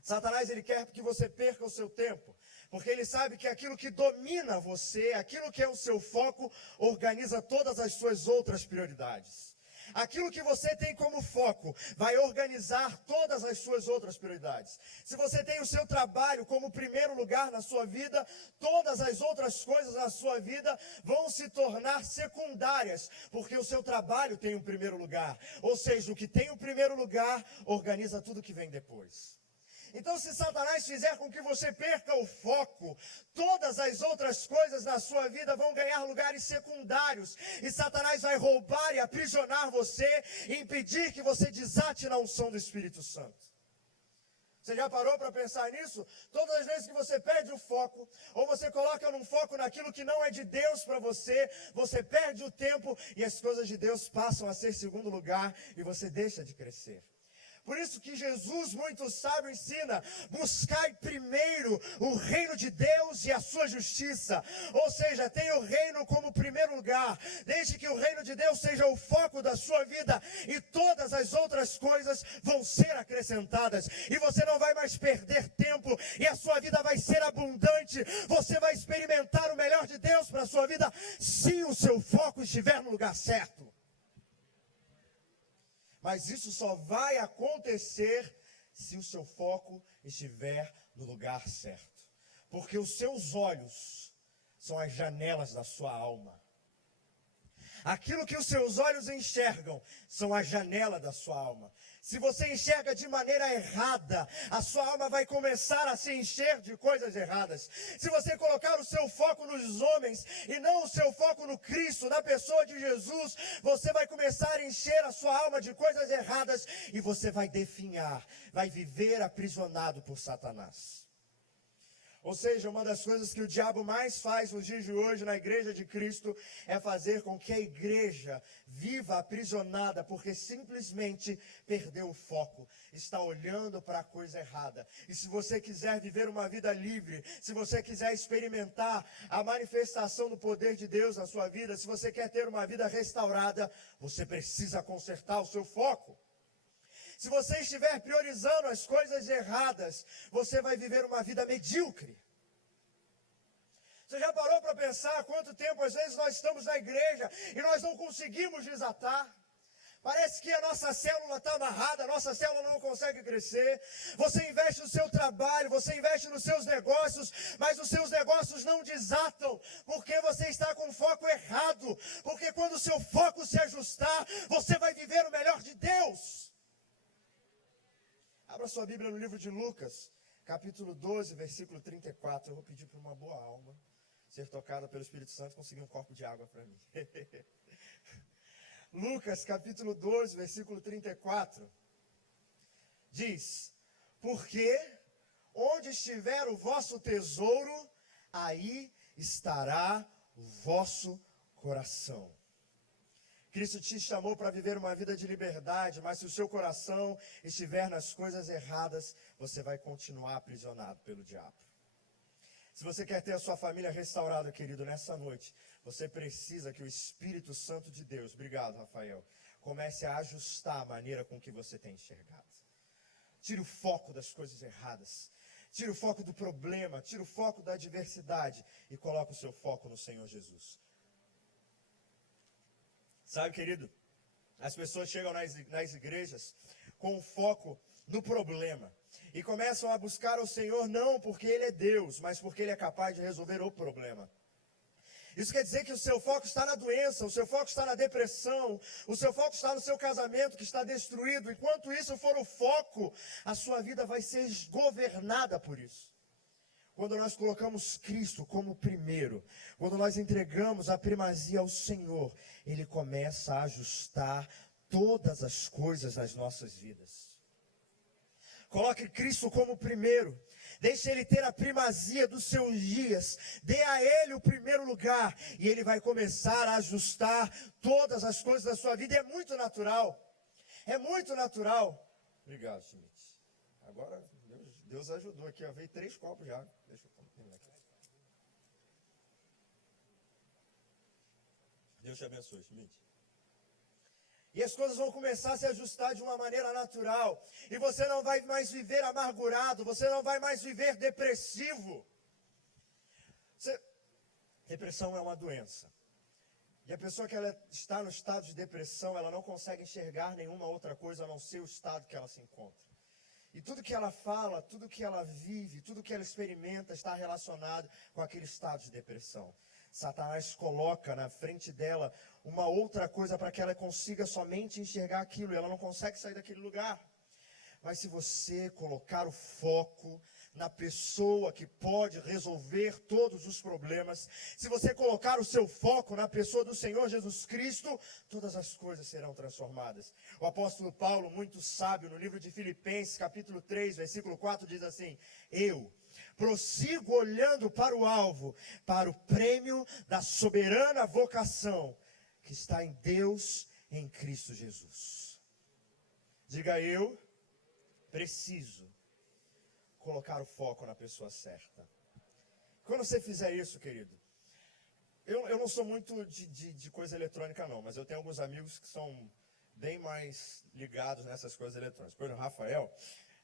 Satanás, ele quer que você perca o seu tempo, porque ele sabe que aquilo que domina você, aquilo que é o seu foco, organiza todas as suas outras prioridades. Aquilo que você tem como foco vai organizar todas as suas outras prioridades. Se você tem o seu trabalho como primeiro lugar na sua vida, todas as outras coisas na sua vida vão se tornar secundárias, porque o seu trabalho tem um primeiro lugar. Ou seja, o que tem o primeiro lugar organiza tudo que vem depois. Então, se Satanás fizer com que você perca o foco, todas as outras coisas na sua vida vão ganhar lugares secundários. E Satanás vai roubar e aprisionar você, e impedir que você desate na unção do Espírito Santo. Você já parou para pensar nisso? Todas as vezes que você perde o foco, ou você coloca um foco naquilo que não é de Deus para você, você perde o tempo, e as coisas de Deus passam a ser segundo lugar, e você deixa de crescer. Por isso que Jesus, muito sábio, ensina: buscai primeiro o reino de Deus e a sua justiça. Ou seja, tenha o reino como primeiro lugar. Deixe que o reino de Deus seja o foco da sua vida, e todas as outras coisas vão ser acrescentadas. E você não vai mais perder tempo, e a sua vida vai ser abundante. Você vai experimentar o melhor de Deus para a sua vida, se o seu foco estiver no lugar certo. Mas isso só vai acontecer se o seu foco estiver no lugar certo. Porque os seus olhos são as janelas da sua alma. Aquilo que os seus olhos enxergam são a janela da sua alma. Se você enxerga de maneira errada, a sua alma vai começar a se encher de coisas erradas. Se você colocar o seu foco nos homens e não o seu foco no Cristo, na pessoa de Jesus, você vai começar a encher a sua alma de coisas erradas, e você vai definhar, vai viver aprisionado por Satanás. Ou seja, uma das coisas que o diabo mais faz nos dias de hoje na igreja de Cristo é fazer com que a igreja viva aprisionada, porque simplesmente perdeu o foco, está olhando para a coisa errada. E se você quiser viver uma vida livre, se você quiser experimentar a manifestação do poder de Deus na sua vida, se você quer ter uma vida restaurada, você precisa consertar o seu foco. Se você estiver priorizando as coisas erradas, você vai viver uma vida medíocre. Você já parou para pensar quanto tempo às vezes nós estamos na igreja e nós não conseguimos desatar? Parece que a nossa célula está amarrada, a nossa célula não consegue crescer. Você investe no seu trabalho, você investe nos seus negócios, mas os seus negócios não desatam, porque você está com o foco errado. Porque quando o seu foco se ajustar, você vai viver o melhor de Deus. Abra sua Bíblia no livro de Lucas, capítulo 12, versículo 34. Eu vou pedir para uma boa alma ser tocada pelo Espírito Santo e conseguir um copo de água para mim. Lucas, capítulo 12, versículo 34. Diz: porque onde estiver o vosso tesouro, aí estará o vosso coração. Cristo te chamou para viver uma vida de liberdade, mas se o seu coração estiver nas coisas erradas, você vai continuar aprisionado pelo diabo. Se você quer ter a sua família restaurada, querido, nessa noite, você precisa que o Espírito Santo de Deus, obrigado, Rafael, comece a ajustar a maneira com que você tem enxergado. Tire o foco das coisas erradas, tire o foco do problema, tire o foco da adversidade e coloque o seu foco no Senhor Jesus. Sabe, querido, as pessoas chegam nas igrejas com o foco no problema e começam a buscar o Senhor não porque Ele é Deus, mas porque Ele é capaz de resolver o problema. Isso quer dizer que o seu foco está na doença, o seu foco está na depressão, o seu foco está no seu casamento que está destruído. Enquanto isso for o foco, a sua vida vai ser governada por isso. Quando nós colocamos Cristo como primeiro, quando nós entregamos a primazia ao Senhor, Ele começa a ajustar todas as coisas nas nossas vidas. Coloque Cristo como primeiro, deixe Ele ter a primazia dos seus dias, dê a Ele o primeiro lugar, e Ele vai começar a ajustar todas as coisas da sua vida. É muito natural, é muito natural. Obrigado, Schmidt. Agora... Deus ajudou aqui, ó. Veio 3 copos de água. Deixa eu terminar aqui. Deus te abençoe, Schmidt. E as coisas vão começar a se ajustar de uma maneira natural. E você não vai mais viver amargurado, você não vai mais viver depressivo. Depressão é uma doença. E a pessoa que ela está no estado de depressão, ela não consegue enxergar nenhuma outra coisa a não ser o estado que ela se encontra. E tudo que ela fala, tudo que ela vive, tudo que ela experimenta está relacionado com aquele estado de depressão. Satanás coloca na frente dela uma outra coisa para que ela consiga somente enxergar aquilo. E ela não consegue sair daquele lugar. Mas se você colocar o foco na pessoa que pode resolver todos os problemas, se você colocar o seu foco na pessoa do Senhor Jesus Cristo, todas as coisas serão transformadas. O apóstolo Paulo, muito sábio, no livro de Filipenses, capítulo 3, versículo 4, diz assim: eu prossigo olhando para o alvo, para o prêmio da soberana vocação que está em Deus, em Cristo Jesus. Diga: eu preciso colocar o foco na pessoa certa. Quando você fizer isso, querido, eu não sou muito de coisa eletrônica não, mas eu tenho alguns amigos que são bem mais ligados nessas coisas eletrônicas. Por exemplo, o Rafael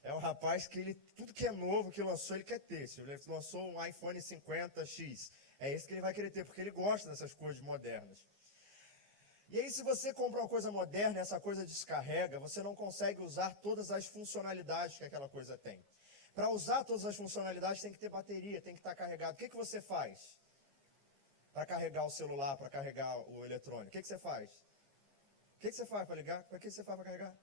é um rapaz que tudo que é novo que lançou, ele quer ter. Se ele lançou um iPhone 50X, é esse que ele vai querer ter, porque ele gosta dessas coisas modernas. E aí, se você compra uma coisa moderna e essa coisa descarrega, você não consegue usar todas as funcionalidades que aquela coisa tem. Para usar todas as funcionalidades tem que ter bateria, tem que estar carregado. O que você faz para carregar o celular, para carregar o eletrônico? O que você faz? O que você faz para ligar? O que você faz para carregar?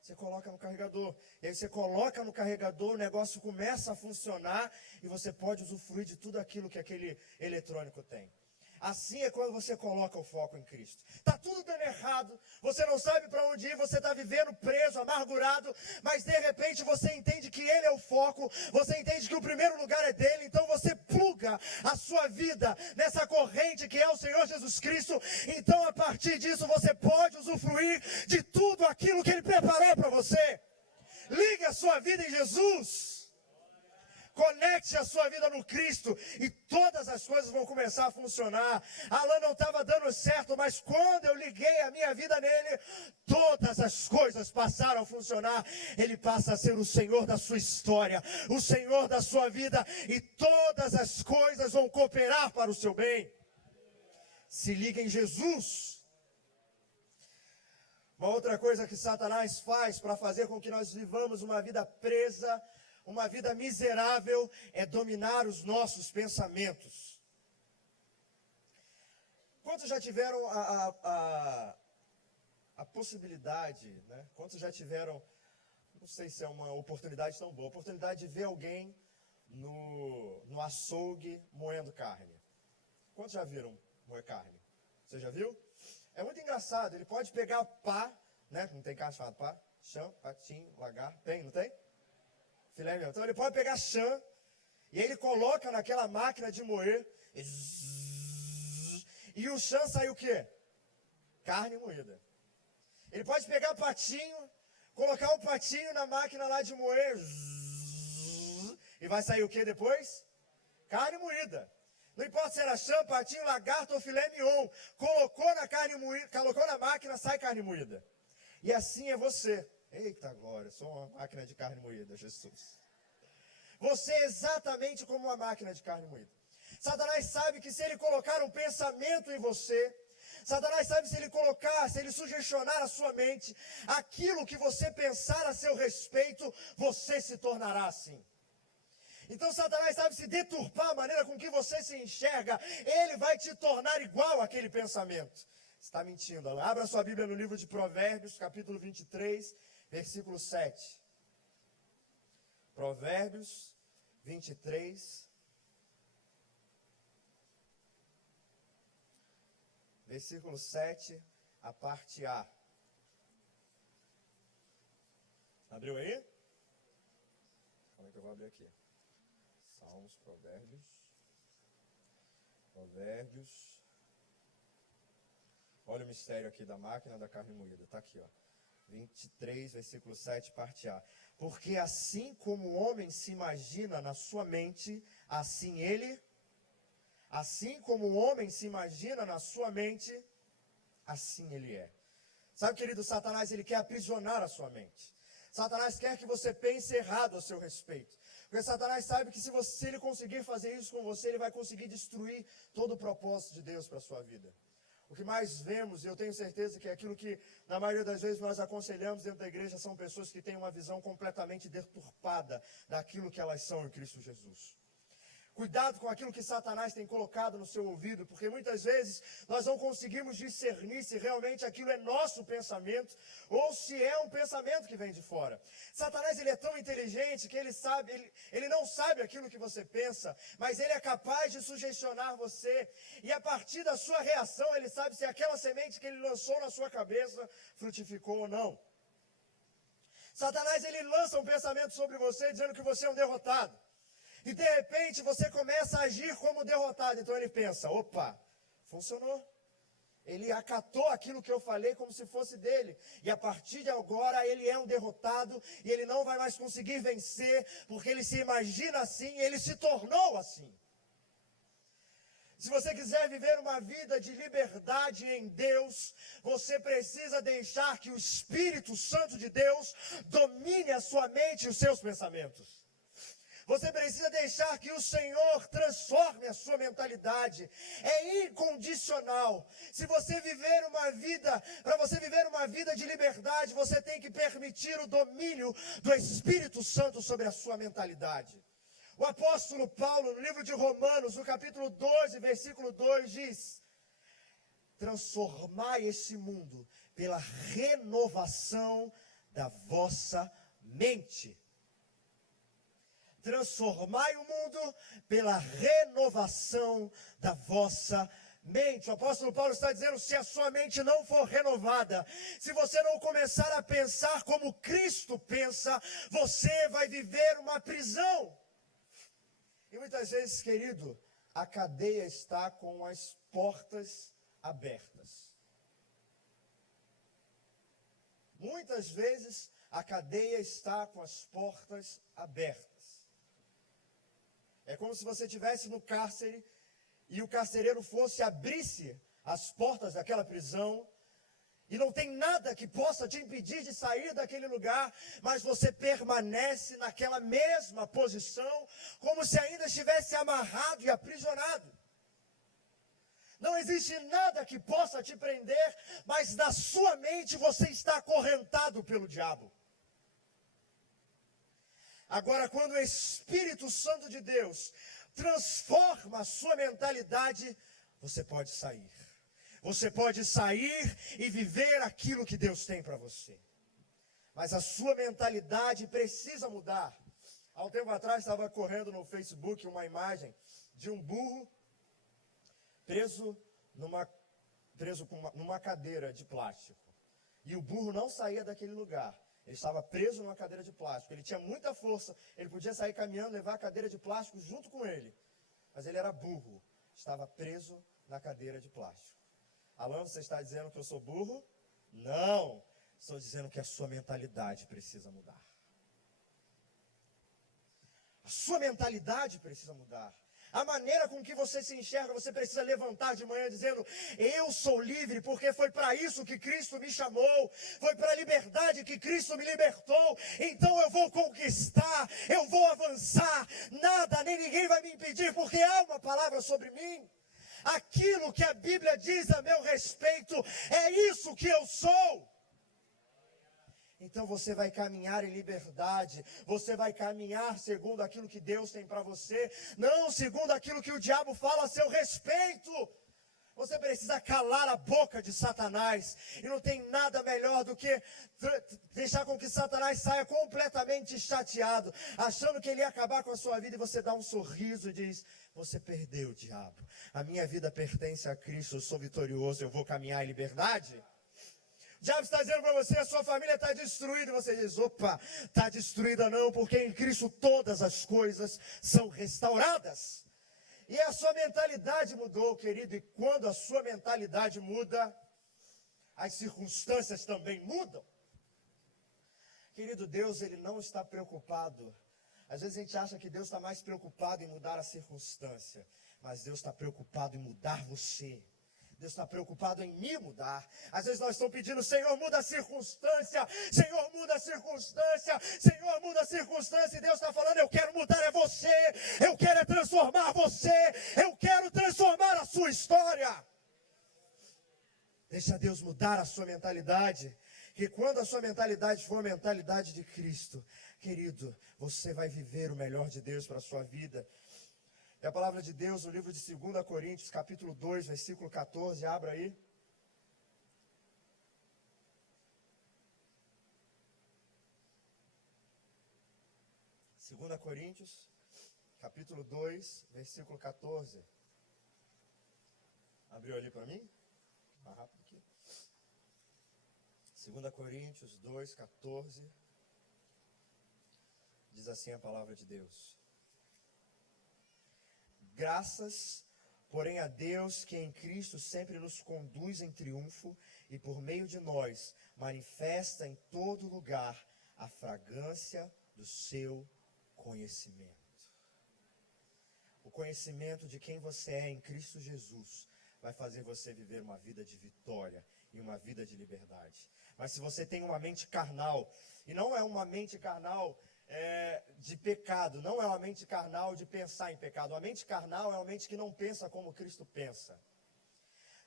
Você coloca no carregador. E aí você coloca no carregador, o negócio começa a funcionar e você pode usufruir de tudo aquilo que aquele eletrônico tem. Assim é quando você coloca o foco em Cristo. Está tudo dando errado, você não sabe para onde ir, você está vivendo preso, amargurado, mas de repente você entende que Ele é o foco, você entende que o primeiro lugar é dele, então você pluga a sua vida nessa corrente que é o Senhor Jesus Cristo, então a partir disso você pode usufruir de tudo aquilo que Ele preparou para você. Ligue a sua vida em Jesus. Conecte a sua vida no Cristo e todas as coisas vão começar a funcionar. Alan não estava dando certo, mas quando eu liguei a minha vida nele, todas as coisas passaram a funcionar. Ele passa a ser o Senhor da sua história, o Senhor da sua vida, e todas as coisas vão cooperar para o seu bem. Se liga em Jesus. Uma outra coisa que Satanás faz para fazer com que nós vivamos uma vida presa, uma vida miserável, é dominar os nossos pensamentos. Quantos já tiveram a possibilidade, né? Quantos já tiveram, não sei se é uma oportunidade tão boa, a oportunidade de ver alguém no açougue moendo carne? Quantos já viram moer carne? Você já viu? É muito engraçado, ele pode pegar pá, né? Não tem carne chamada pá? Chão, patinho, lagarto, tem, não tem? Filé mesmo. Então ele pode pegar chã e ele coloca naquela máquina de moer e o chã sai o quê? Carne moída. Ele pode pegar patinho, colocar o patinho na máquina lá de moer e vai sair o quê depois? Carne moída. Não importa se era chã, patinho, lagarto ou filé mignon, colocou na carne moída, colocou na máquina, sai carne moída. E assim é você. Eita glória, sou uma máquina de carne moída, Jesus. Você é exatamente como uma máquina de carne moída. Satanás sabe que se ele colocar um pensamento em você, Satanás sabe se ele colocar, se ele sugestionar a sua mente, aquilo que você pensar a seu respeito, você se tornará assim. Então Satanás sabe se deturpar a maneira com que você se enxerga, ele vai te tornar igual àquele pensamento. Você está mentindo. Abra sua Bíblia no livro de Provérbios, capítulo 23, versículo 7. Provérbios 23, versículo 7, a parte A. Abriu aí? Como é que eu vou abrir aqui? Salmos, Provérbios. Olha o mistério aqui da máquina da carne moída. Está aqui, ó. 23, versículo 7, parte A. Porque assim como o homem se imagina na sua mente, assim ele... Assim como o homem se imagina na sua mente, assim ele é. Sabe, querido, Satanás, ele quer aprisionar a sua mente. Satanás quer que você pense errado a seu respeito. Porque Satanás sabe que se ele conseguir fazer isso com você, ele vai conseguir destruir todo o propósito de Deus para a sua vida. O que mais vemos, e eu tenho certeza que é aquilo que na maioria das vezes nós aconselhamos dentro da igreja, são pessoas que têm uma visão completamente deturpada daquilo que elas são em Cristo Jesus. Cuidado com aquilo que Satanás tem colocado no seu ouvido, porque muitas vezes nós não conseguimos discernir se realmente aquilo é nosso pensamento ou se é um pensamento que vem de fora. Satanás, ele é tão inteligente que ele não sabe aquilo que você pensa, mas ele é capaz de sugestionar você, e a partir da sua reação ele sabe se aquela semente que ele lançou na sua cabeça frutificou ou não. Satanás, ele lança um pensamento sobre você dizendo que você é um derrotado. E de repente você começa a agir como derrotado. Então ele pensa, opa, funcionou. Ele acatou aquilo que eu falei como se fosse dele. E a partir de agora ele é um derrotado e ele não vai mais conseguir vencer, porque ele se imagina assim e ele se tornou assim. Se você quiser viver uma vida de liberdade em Deus, você precisa deixar que o Espírito Santo de Deus domine a sua mente e os seus pensamentos. Você precisa deixar que o Senhor transforme a sua mentalidade. É incondicional. Se você viver uma vida, para você viver uma vida de liberdade, você tem que permitir o domínio do Espírito Santo sobre a sua mentalidade. O apóstolo Paulo, no livro de Romanos, no capítulo 12, versículo 2, diz: transformai esse mundo pela renovação da vossa mente. Transformai o mundo pela renovação da vossa mente. O apóstolo Paulo está dizendo, se a sua mente não for renovada, se você não começar a pensar como Cristo pensa, você vai viver uma prisão. E muitas vezes, querido, a cadeia está com as portas abertas. Muitas vezes, a cadeia está com as portas abertas. É como se você estivesse no cárcere e o carcereiro abrisse as portas daquela prisão, e não tem nada que possa te impedir de sair daquele lugar, mas você permanece naquela mesma posição, como se ainda estivesse amarrado e aprisionado. Não existe nada que possa te prender, mas na sua mente você está acorrentado pelo diabo. Agora, quando o Espírito Santo de Deus transforma a sua mentalidade, você pode sair. Você pode sair e viver aquilo que Deus tem para você. Mas a sua mentalidade precisa mudar. Há um tempo atrás estava correndo no Facebook uma imagem de um burro preso numa cadeira de plástico. E o burro não saía daquele lugar. Ele estava preso numa cadeira de plástico. Ele tinha muita força. Ele podia sair caminhando, levar a cadeira de plástico junto com ele. Mas ele era burro. Estava preso na cadeira de plástico. Alan, você está dizendo que eu sou burro? Não. Estou dizendo que a sua mentalidade precisa mudar. A sua mentalidade precisa mudar. A maneira com que você se enxerga, você precisa levantar de manhã dizendo, eu sou livre porque foi para isso que Cristo me chamou, foi para a liberdade que Cristo me libertou, então eu vou conquistar, eu vou avançar, nada nem ninguém vai me impedir, porque há uma palavra sobre mim. Aquilo que a Bíblia diz a meu respeito, é isso que eu sou. Então você vai caminhar em liberdade, você vai caminhar segundo aquilo que Deus tem para você, não segundo aquilo que o diabo fala a seu respeito. Você precisa calar a boca de Satanás, e não tem nada melhor do que deixar com que Satanás saia completamente chateado, achando que ele ia acabar com a sua vida, e você dá um sorriso e diz, você perdeu, diabo, a minha vida pertence a Cristo, eu sou vitorioso, eu vou caminhar em liberdade. O diabo está dizendo para você, a sua família está destruída. E você diz, opa, está destruída não, porque em Cristo todas as coisas são restauradas. E a sua mentalidade mudou, querido. E quando a sua mentalidade muda, as circunstâncias também mudam. Querido, Deus, Ele não está preocupado. Às vezes a gente acha que Deus está mais preocupado em mudar a circunstância. Mas Deus está preocupado em mudar você. Deus está preocupado em me mudar. Às vezes nós estamos pedindo, Senhor, muda a circunstância. Senhor, muda a circunstância. Senhor, muda a circunstância. E Deus está falando, eu quero mudar é você. Eu quero transformar você. Eu quero transformar a sua história. Deixa Deus mudar a sua mentalidade. Que quando a sua mentalidade for a mentalidade de Cristo, querido, você vai viver o melhor de Deus para a sua vida. E a palavra de Deus, no livro de 2 Coríntios, capítulo 2, versículo 14, abra aí. 2 Coríntios, capítulo 2, versículo 14. Abriu ali para mim? Mais rápido aqui. 2 Coríntios 2, 14. Diz assim a palavra de Deus. Graças, porém, a Deus que em Cristo sempre nos conduz em triunfo e por meio de nós manifesta em todo lugar a fragrância do seu conhecimento. O conhecimento de quem você é em Cristo Jesus vai fazer você viver uma vida de vitória e uma vida de liberdade. Mas se você tem uma mente carnal, e não é uma mente carnal de pecado, não é uma mente carnal de pensar em pecado. A mente carnal é uma mente que não pensa como Cristo pensa.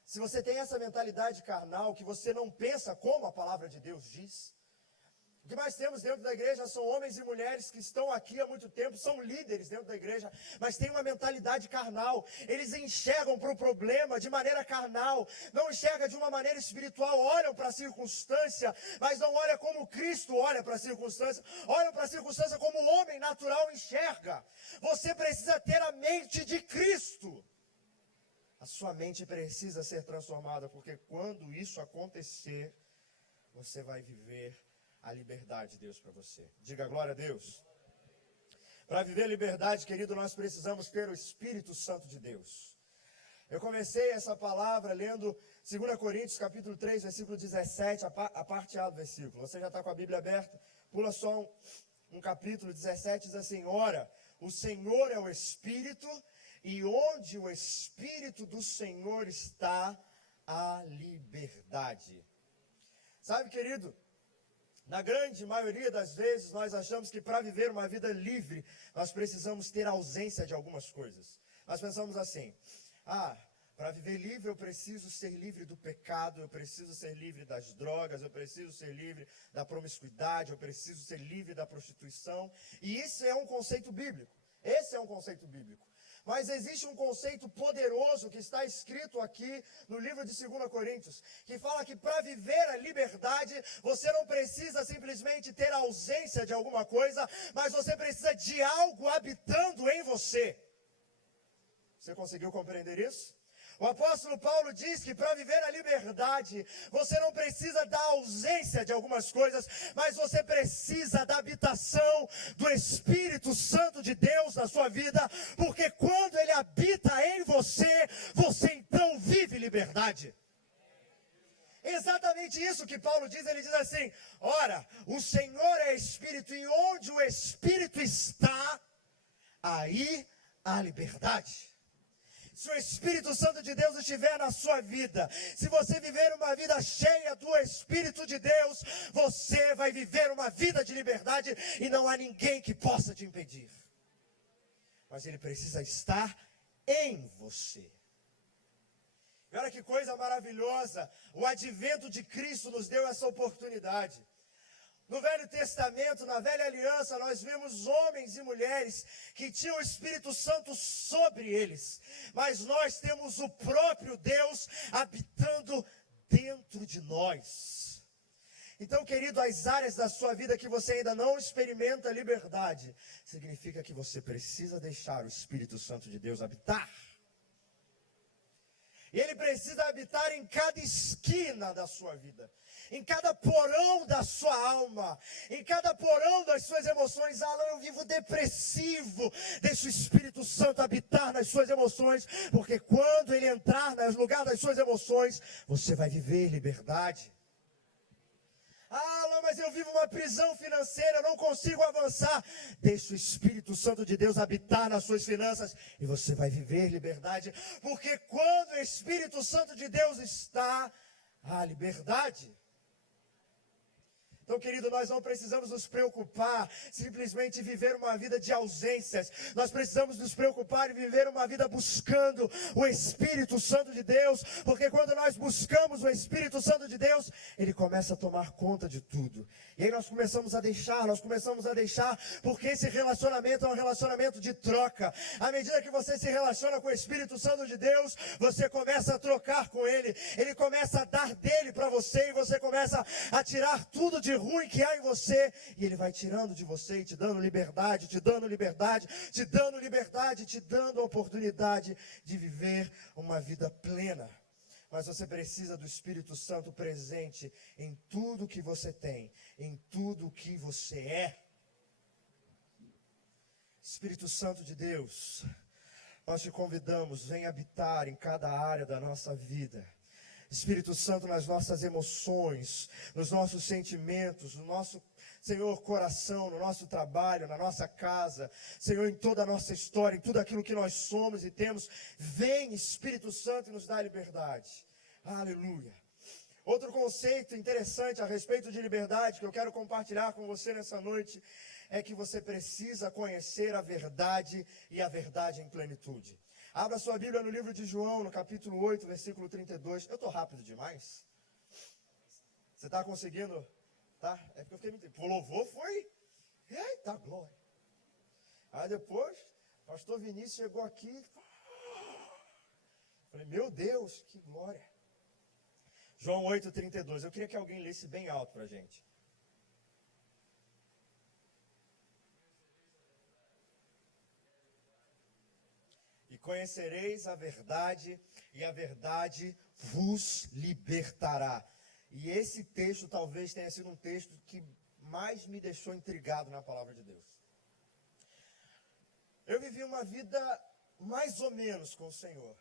Se você tem essa mentalidade carnal, que você não pensa como a palavra de Deus diz, o que mais temos dentro da igreja são homens e mulheres que estão aqui há muito tempo, são líderes dentro da igreja, mas têm uma mentalidade carnal. Eles enxergam para o problema de maneira carnal, não enxergam de uma maneira espiritual, olham para a circunstância, mas não olham como Cristo olha para a circunstância, olham para a circunstância como o homem natural enxerga. Você precisa ter a mente de Cristo. A sua mente precisa ser transformada, porque quando isso acontecer, você vai viver a liberdade de Deus para você. Diga glória a Deus. Para viver a liberdade, querido, nós precisamos ter o Espírito Santo de Deus. Eu comecei essa palavra lendo 2 Coríntios, capítulo 3, versículo 17, a parte A do versículo. Você já está com a Bíblia aberta? Pula só um capítulo 17, diz assim: ora, o Senhor é o Espírito, e onde o Espírito do Senhor está, a liberdade. Sabe, querido, na grande maioria das vezes nós achamos que para viver uma vida livre, nós precisamos ter ausência de algumas coisas. Nós pensamos assim: para viver livre eu preciso ser livre do pecado, eu preciso ser livre das drogas, eu preciso ser livre da promiscuidade, eu preciso ser livre da prostituição. E isso é um conceito bíblico. Esse é um conceito bíblico. Mas existe um conceito poderoso que está escrito aqui no livro de 2 Coríntios, que fala que para viver a liberdade, você não precisa simplesmente ter ausência de alguma coisa, mas você precisa de algo habitando em você. Você conseguiu compreender isso? O apóstolo Paulo diz que para viver a liberdade, você não precisa da ausência de algumas coisas, mas você precisa da habitação do Espírito Santo de Deus na sua vida, porque quando Ele habita em você, você então vive liberdade. Exatamente isso que Paulo diz. Ele diz assim: ora, o Senhor é Espírito, e onde o Espírito está, aí há liberdade. Se o Espírito Santo de Deus estiver na sua vida, se você viver uma vida cheia do Espírito de Deus, você vai viver uma vida de liberdade e não há ninguém que possa te impedir. Mas ele precisa estar em você. E olha que coisa maravilhosa, o advento de Cristo nos deu essa oportunidade. No Velho Testamento, na Velha Aliança, nós vemos homens e mulheres que tinham o Espírito Santo sobre eles. Mas nós temos o próprio Deus habitando dentro de nós. Então, querido, as áreas da sua vida que você ainda não experimenta liberdade, significa que você precisa deixar o Espírito Santo de Deus habitar. E ele precisa habitar em cada esquina da sua vida, em cada porão da sua alma, em cada porão das suas emoções. Alan, eu vivo depressivo. Deixa o Espírito Santo habitar nas suas emoções, porque quando ele entrar no lugar das suas emoções, você vai viver liberdade. Alan, mas eu vivo uma prisão financeira, não consigo avançar. Deixa o Espírito Santo de Deus habitar nas suas finanças e você vai viver liberdade, porque quando o Espírito Santo de Deus está, há liberdade. Então, querido, nós não precisamos nos preocupar simplesmente viver uma vida de ausências. Nós precisamos nos preocupar em viver uma vida buscando o Espírito Santo de Deus, porque quando nós buscamos o Espírito Santo de Deus, ele começa a tomar conta de tudo. E aí nós começamos a deixar, porque esse relacionamento é um relacionamento de troca. À medida que você se relaciona com o Espírito Santo de Deus, você começa a trocar com ele. Ele começa a dar dele para você e você começa a tirar tudo de ruim que há em você, e ele vai tirando de você e te dando liberdade, te dando liberdade, te dando liberdade, te dando a oportunidade de viver uma vida plena. Mas você precisa do Espírito Santo presente em tudo que você tem, em tudo que você é. Espírito Santo de Deus, nós te convidamos, vem habitar em cada área da nossa vida. Espírito Santo, nas nossas emoções, nos nossos sentimentos, no nosso, Senhor, coração, no nosso trabalho, na nossa casa, Senhor, em toda a nossa história, em tudo aquilo que nós somos e temos, vem, Espírito Santo, e nos dá liberdade. Aleluia. Outro conceito interessante a respeito de liberdade que eu quero compartilhar com você nessa noite é que você precisa conhecer a verdade e a verdade em plenitude. Abra sua Bíblia no livro de João, no capítulo 8, versículo 32. Eu estou rápido demais? Você está conseguindo? Tá? É porque eu fiquei muito... O louvor foi... Eita, glória. Aí depois, o pastor Vinícius chegou aqui. Falei, meu Deus, que glória. João 8, 32. Eu queria que alguém lesse bem alto para a gente. E conhecereis a verdade, e a verdade vos libertará. E esse texto talvez tenha sido um texto que mais me deixou intrigado na palavra de Deus. Eu vivi uma vida mais ou menos com o Senhor.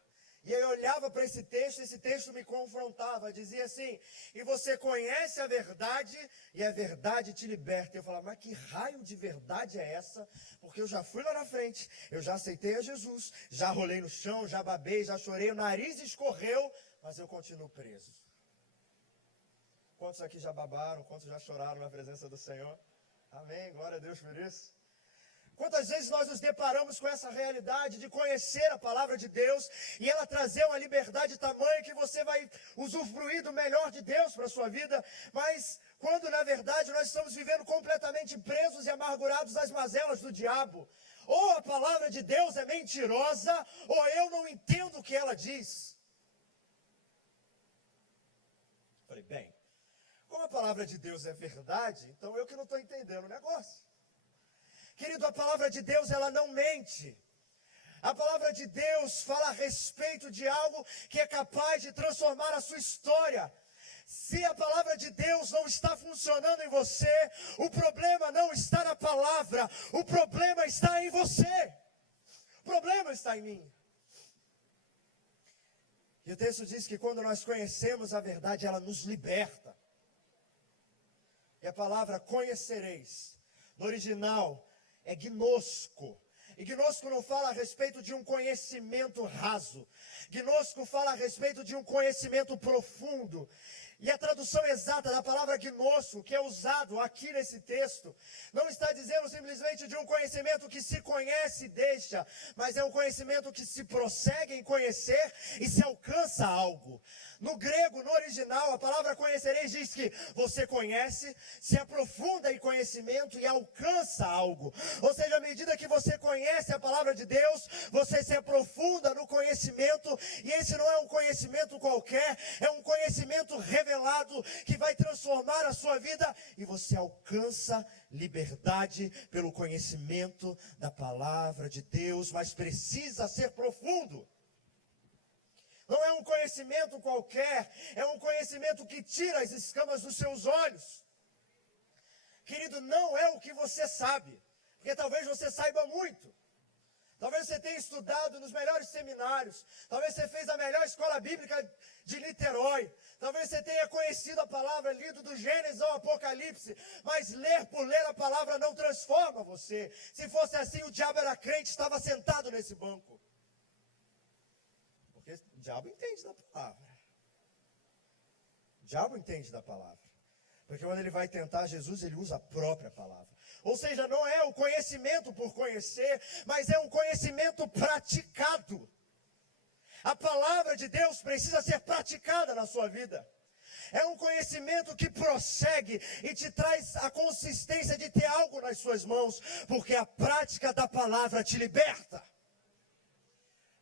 E eu olhava para esse texto me confrontava, dizia assim: e você conhece a verdade, e a verdade te liberta. Eu falava, mas que raio de verdade é essa? Porque eu já fui lá na frente, eu já aceitei a Jesus, já rolei no chão, já babei, já chorei, o nariz escorreu, mas eu continuo preso. Quantos aqui já babaram, quantos já choraram na presença do Senhor? Amém, glória a Deus por isso. Quantas vezes nós nos deparamos com essa realidade de conhecer a palavra de Deus e ela trazer uma liberdade tamanha que você vai usufruir do melhor de Deus para a sua vida, mas quando na verdade nós estamos vivendo completamente presos e amargurados às mazelas do diabo. Ou a palavra de Deus é mentirosa, ou eu não entendo o que ela diz. Falei, bem, como a palavra de Deus é verdade, então eu que não estou entendendo o negócio. Querido, a palavra de Deus, ela não mente. A palavra de Deus fala a respeito de algo que é capaz de transformar a sua história. Se a palavra de Deus não está funcionando em você, o problema não está na palavra, o problema está em você. O problema está em mim. E o texto diz que quando nós conhecemos a verdade, ela nos liberta. E a palavra conhecereis, no original, é gnosco. E gnosco não fala a respeito de um conhecimento raso. Gnosco fala a respeito de um conhecimento profundo. E a tradução exata da palavra gnosko, que é usado aqui nesse texto, não está dizendo simplesmente de um conhecimento que se conhece e deixa, mas é um conhecimento que se prossegue em conhecer e se alcança algo. No grego, no original, a palavra conhecereis diz que você conhece, se aprofunda em conhecimento e alcança algo. Ou seja, à medida que você conhece a palavra de Deus, você se aprofunda no conhecimento, e esse não é um conhecimento qualquer, é um conhecimento revelado que vai transformar a sua vida, e você alcança liberdade pelo conhecimento da palavra de Deus, mas precisa ser profundo. Não é um conhecimento qualquer, é um conhecimento que tira as escamas dos seus olhos. Querido, não é o que você sabe, porque talvez você saiba muito. Talvez você tenha estudado nos melhores seminários, talvez você fez a melhor escola bíblica de Niterói, talvez você tenha conhecido a palavra, lido do Gênesis ao Apocalipse, mas ler por ler a palavra não transforma você. Se fosse assim, o diabo era crente, estava sentado nesse banco. Porque o diabo entende da palavra. O diabo entende da palavra. Porque quando ele vai tentar Jesus, ele usa a própria palavra. Ou seja, não é o conhecimento por conhecer, mas é um conhecimento praticado. A palavra de Deus precisa ser praticada na sua vida. É um conhecimento que prossegue e te traz a consistência de ter algo nas suas mãos, porque a prática da palavra te liberta.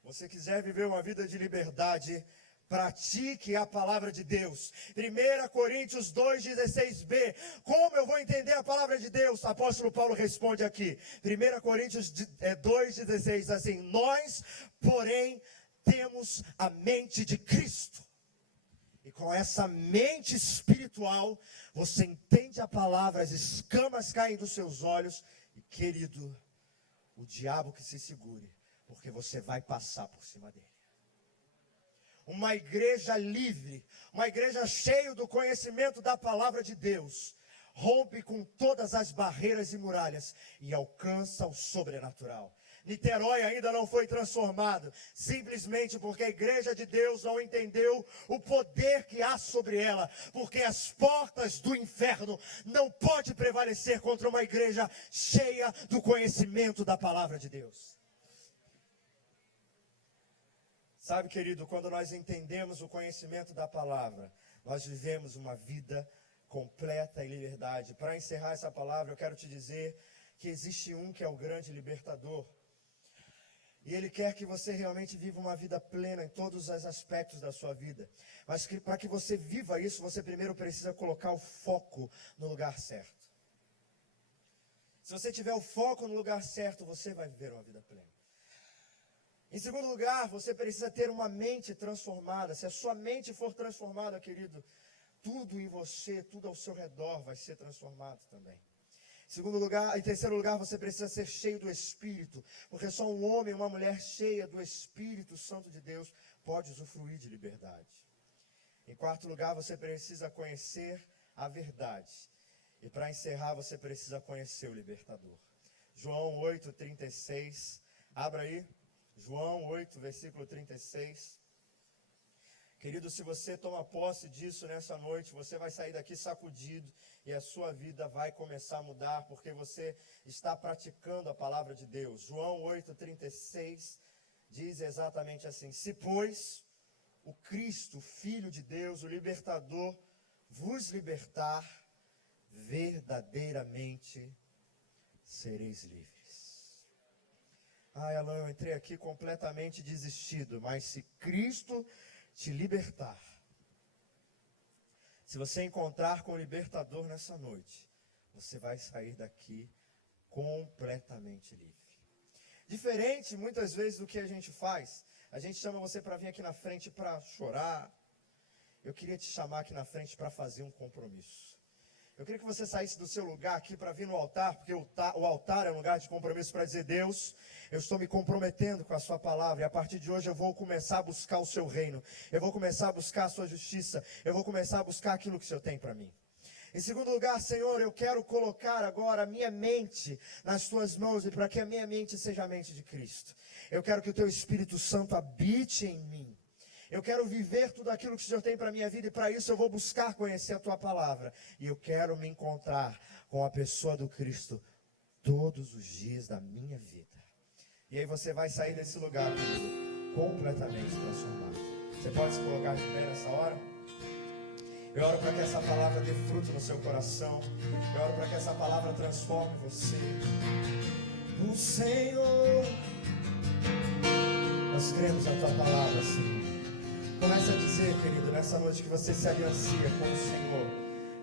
Você quiser viver uma vida de liberdade, pratique a palavra de Deus. 1 Coríntios 2,16b. Como eu vou entender a palavra de Deus? O apóstolo Paulo responde aqui. 1 Coríntios 2,16, assim: nós, porém, temos a mente de Cristo. E com essa mente espiritual, você entende a palavra, as escamas caem dos seus olhos. E querido, o diabo que se segure, porque você vai passar por cima dele. Uma igreja livre, uma igreja cheia do conhecimento da palavra de Deus, rompe com todas as barreiras e muralhas e alcança o sobrenatural. Niterói ainda não foi transformado, simplesmente porque a igreja de Deus não entendeu o poder que há sobre ela, porque as portas do inferno não podem prevalecer contra uma igreja cheia do conhecimento da palavra de Deus. Sabe, querido, quando nós entendemos o conhecimento da palavra, nós vivemos uma vida completa em liberdade. Para encerrar essa palavra, eu quero te dizer que existe um que é o grande libertador. E ele quer que você realmente viva uma vida plena em todos os aspectos da sua vida. Mas para que você viva isso, você primeiro precisa colocar o foco no lugar certo. Se você tiver o foco no lugar certo, você vai viver uma vida plena. Em segundo lugar, você precisa ter uma mente transformada. Se a sua mente for transformada, querido, tudo em você, tudo ao seu redor vai ser transformado também. Em terceiro lugar, você precisa ser cheio do Espírito, porque só um homem e uma mulher cheia do Espírito Santo de Deus pode usufruir de liberdade. Em quarto lugar, você precisa conhecer a verdade. E para encerrar, você precisa conhecer o libertador. João 8:36, abra aí, João 8, versículo 36. Querido, se você toma posse disso nessa noite, você vai sair daqui sacudido e a sua vida vai começar a mudar, porque você está praticando a palavra de Deus. João 8:36 diz exatamente assim: se, pois, o Cristo, Filho de Deus, o libertador, vos libertar, verdadeiramente sereis livres. Alan, eu entrei aqui completamente desistido, mas se Cristo te libertar, se você encontrar com o libertador nessa noite, você vai sair daqui completamente livre. Diferente muitas vezes do que a gente faz, a gente chama você para vir aqui na frente para chorar. Eu queria te chamar aqui na frente para fazer um compromisso. Eu queria que você saísse do seu lugar aqui para vir no altar, porque o altar é um lugar de compromisso para dizer: Deus, eu estou me comprometendo com a sua palavra, e a partir de hoje eu vou começar a buscar o seu reino, eu vou começar a buscar a sua justiça, eu vou começar a buscar aquilo que o Senhor tem para mim. Em segundo lugar, Senhor, eu quero colocar agora a minha mente nas tuas mãos, e para que a minha mente seja a mente de Cristo. Eu quero que o teu Espírito Santo habite em mim. Eu quero viver tudo aquilo que o Senhor tem para a minha vida, e para isso eu vou buscar conhecer a tua palavra. E eu quero me encontrar com a pessoa do Cristo todos os dias da minha vida. E aí você vai sair desse lugar, querido, completamente transformado. Você pode se colocar de pé nessa hora? Eu oro para que essa palavra dê fruto no seu coração. Eu oro para que essa palavra transforme você. O Senhor, nós cremos na tua palavra, Senhor. Comece a dizer, querido, nessa noite que você se aliancia com o Senhor.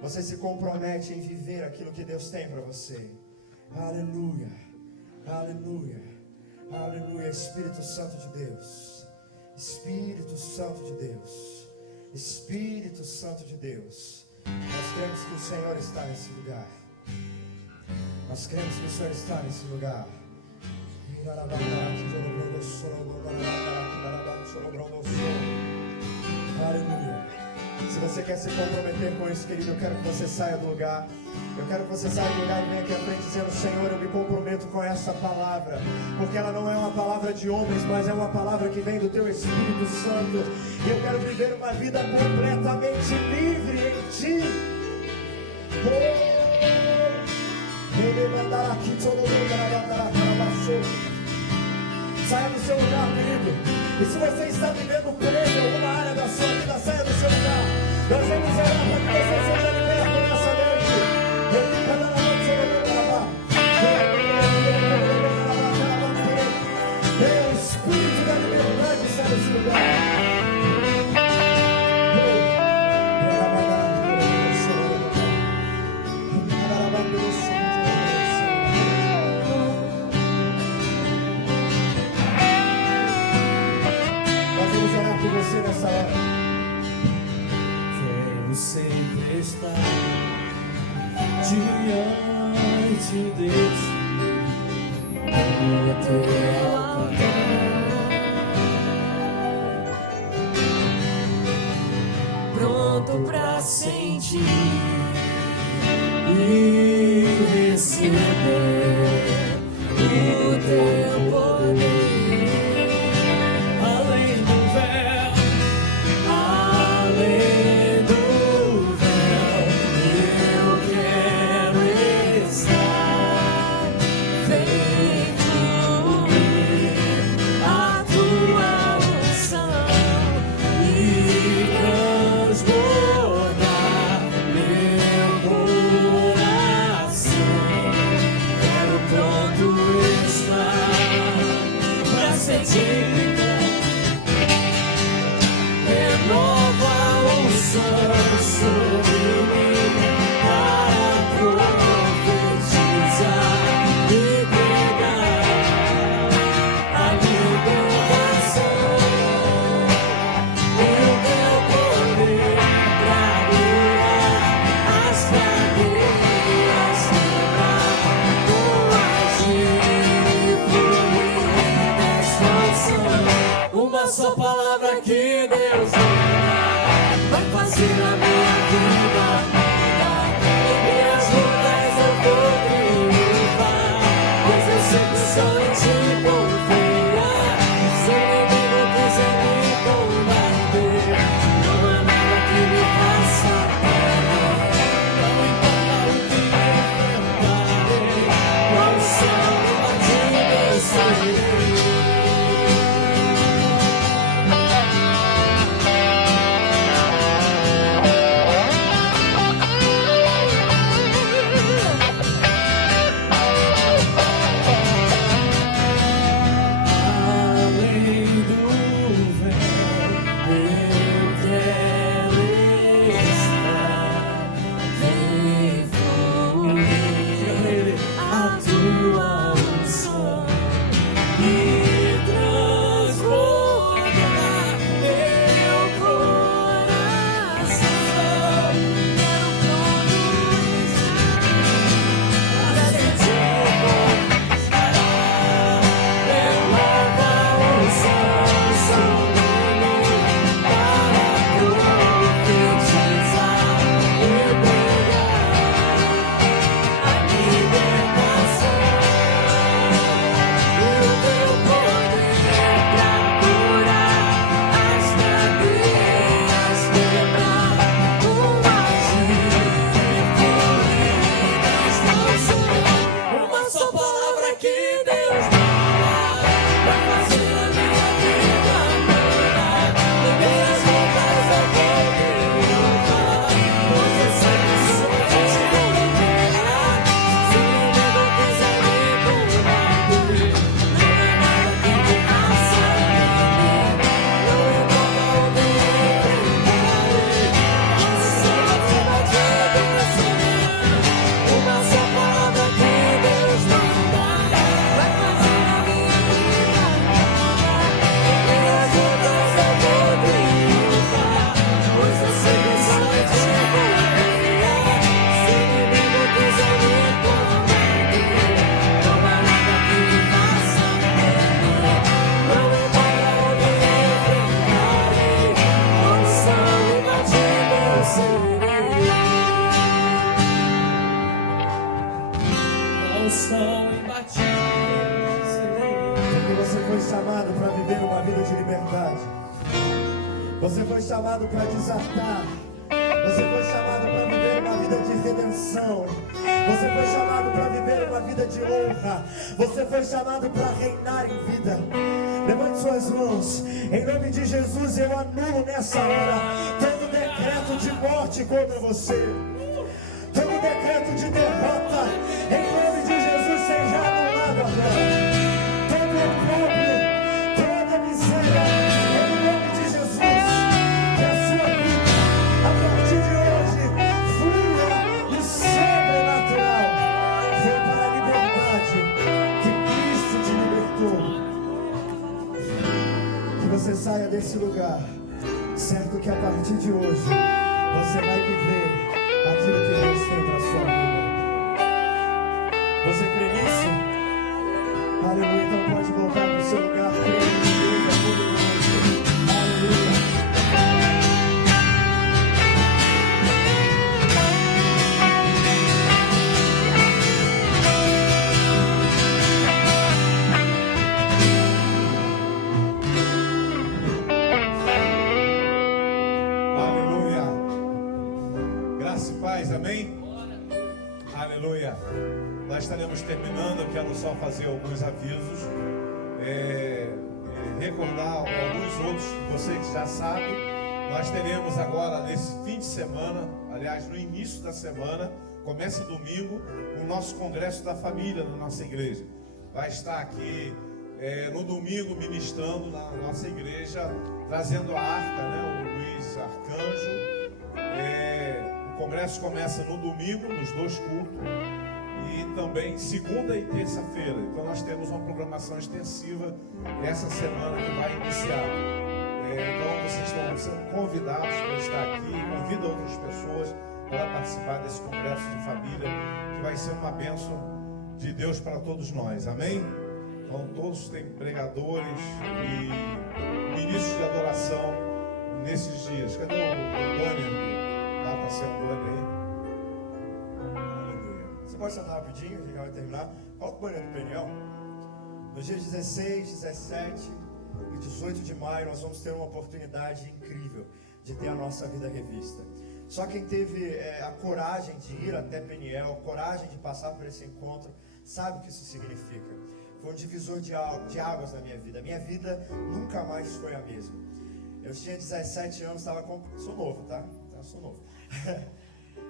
Você se compromete em viver aquilo que Deus tem para você. Aleluia, aleluia, aleluia. Espírito Santo de Deus, Espírito Santo de Deus, Espírito Santo de Deus. Nós cremos que o Senhor está nesse lugar. Nós cremos que o Senhor está nesse lugar. Aleluia. Se você quer se comprometer com isso, querido, eu quero que você saia do lugar. Eu quero que você saia do lugar e venha aqui à frente dizendo: Senhor, eu me comprometo com essa palavra, porque ela não é uma palavra de homens, mas é uma palavra que vem do teu Espírito Santo. E eu quero viver uma vida completamente livre em ti. Saia do seu lugar, querido. E se você está vivendo preso em alguma área da sua vida, saia do seu lugar. Nós vamos orar para que você seja liberto nessa noite. O Espírito da liberdade sai desse lugar. Você nessa hora. Quero sempre estar diante de ti, no teu altar, pronto pra sentir e receber o teu poder. Liberdade. Deus vai fazer a minha vida mudar. Em minhas lutas eu vou triunfar, pois eu sei que só em ti confiar. Se o inimigo quiser me combater, não há nada que me faça temer. Não importa o que enfrentarei, qual sol batido eu serei. Porque você foi chamado para viver uma vida de liberdade. Você foi chamado para desatar. Você foi chamado para viver uma vida de redenção. Você foi chamado para viver uma vida de honra. Você foi chamado para reinar em vida. Levante suas mãos. Em nome de Jesus eu anulo nessa hora todo decreto de morte contra você. Todo decreto de derrota, em nome de Jesus, seja anulado agora. Todo opróbrio, toda miséria, em nome de Jesus, que a sua vida, a partir de hoje, flua no sobrenatural. Foi para a liberdade que Cristo te libertou. Que você saia desse lugar, certo que a partir de hoje, você vai viver aquilo que Deus tem para a sua vida. Você crê nisso? Aleluia. Então pode voltar para o seu lugar. Crê em Deus, é poderoso. Aleluia. Amém? Aleluia. Nós estaremos terminando. Eu quero só fazer alguns avisos, recordar alguns outros que vocês já sabem. Nós teremos agora nesse fim de semana, aliás no início da semana, começa domingo, o nosso congresso da família na nossa igreja. Vai estar aqui no domingo ministrando na nossa igreja, trazendo a arca, né, o Luiz Arcanjo. O congresso começa no domingo, nos 2 cultos, e também segunda e terça-feira. Então nós temos uma programação extensiva essa semana que vai iniciar. Então vocês estão sendo convidados para estar aqui. Convida outras pessoas para participar desse congresso de família, que vai ser uma bênção de Deus para todos nós. Amém? Então todos têm pregadores e ministros de adoração nesses dias. Cadê o banner do Alfa Assembleia aí? Aleluia. Você pode sentar rapidinho, a gente já vai terminar. Coloca o banner do Peniel. Nos dias 16, 17 e 18 de maio, nós vamos ter uma oportunidade incrível de ter a nossa vida revista. Só quem teve a coragem de ir até Peniel, coragem de passar por esse encontro, sabe o que isso significa. Foi um divisor de águas na minha vida. A minha vida nunca mais foi a mesma. Eu tinha 17 anos, sou novo, tá? Eu sou novo.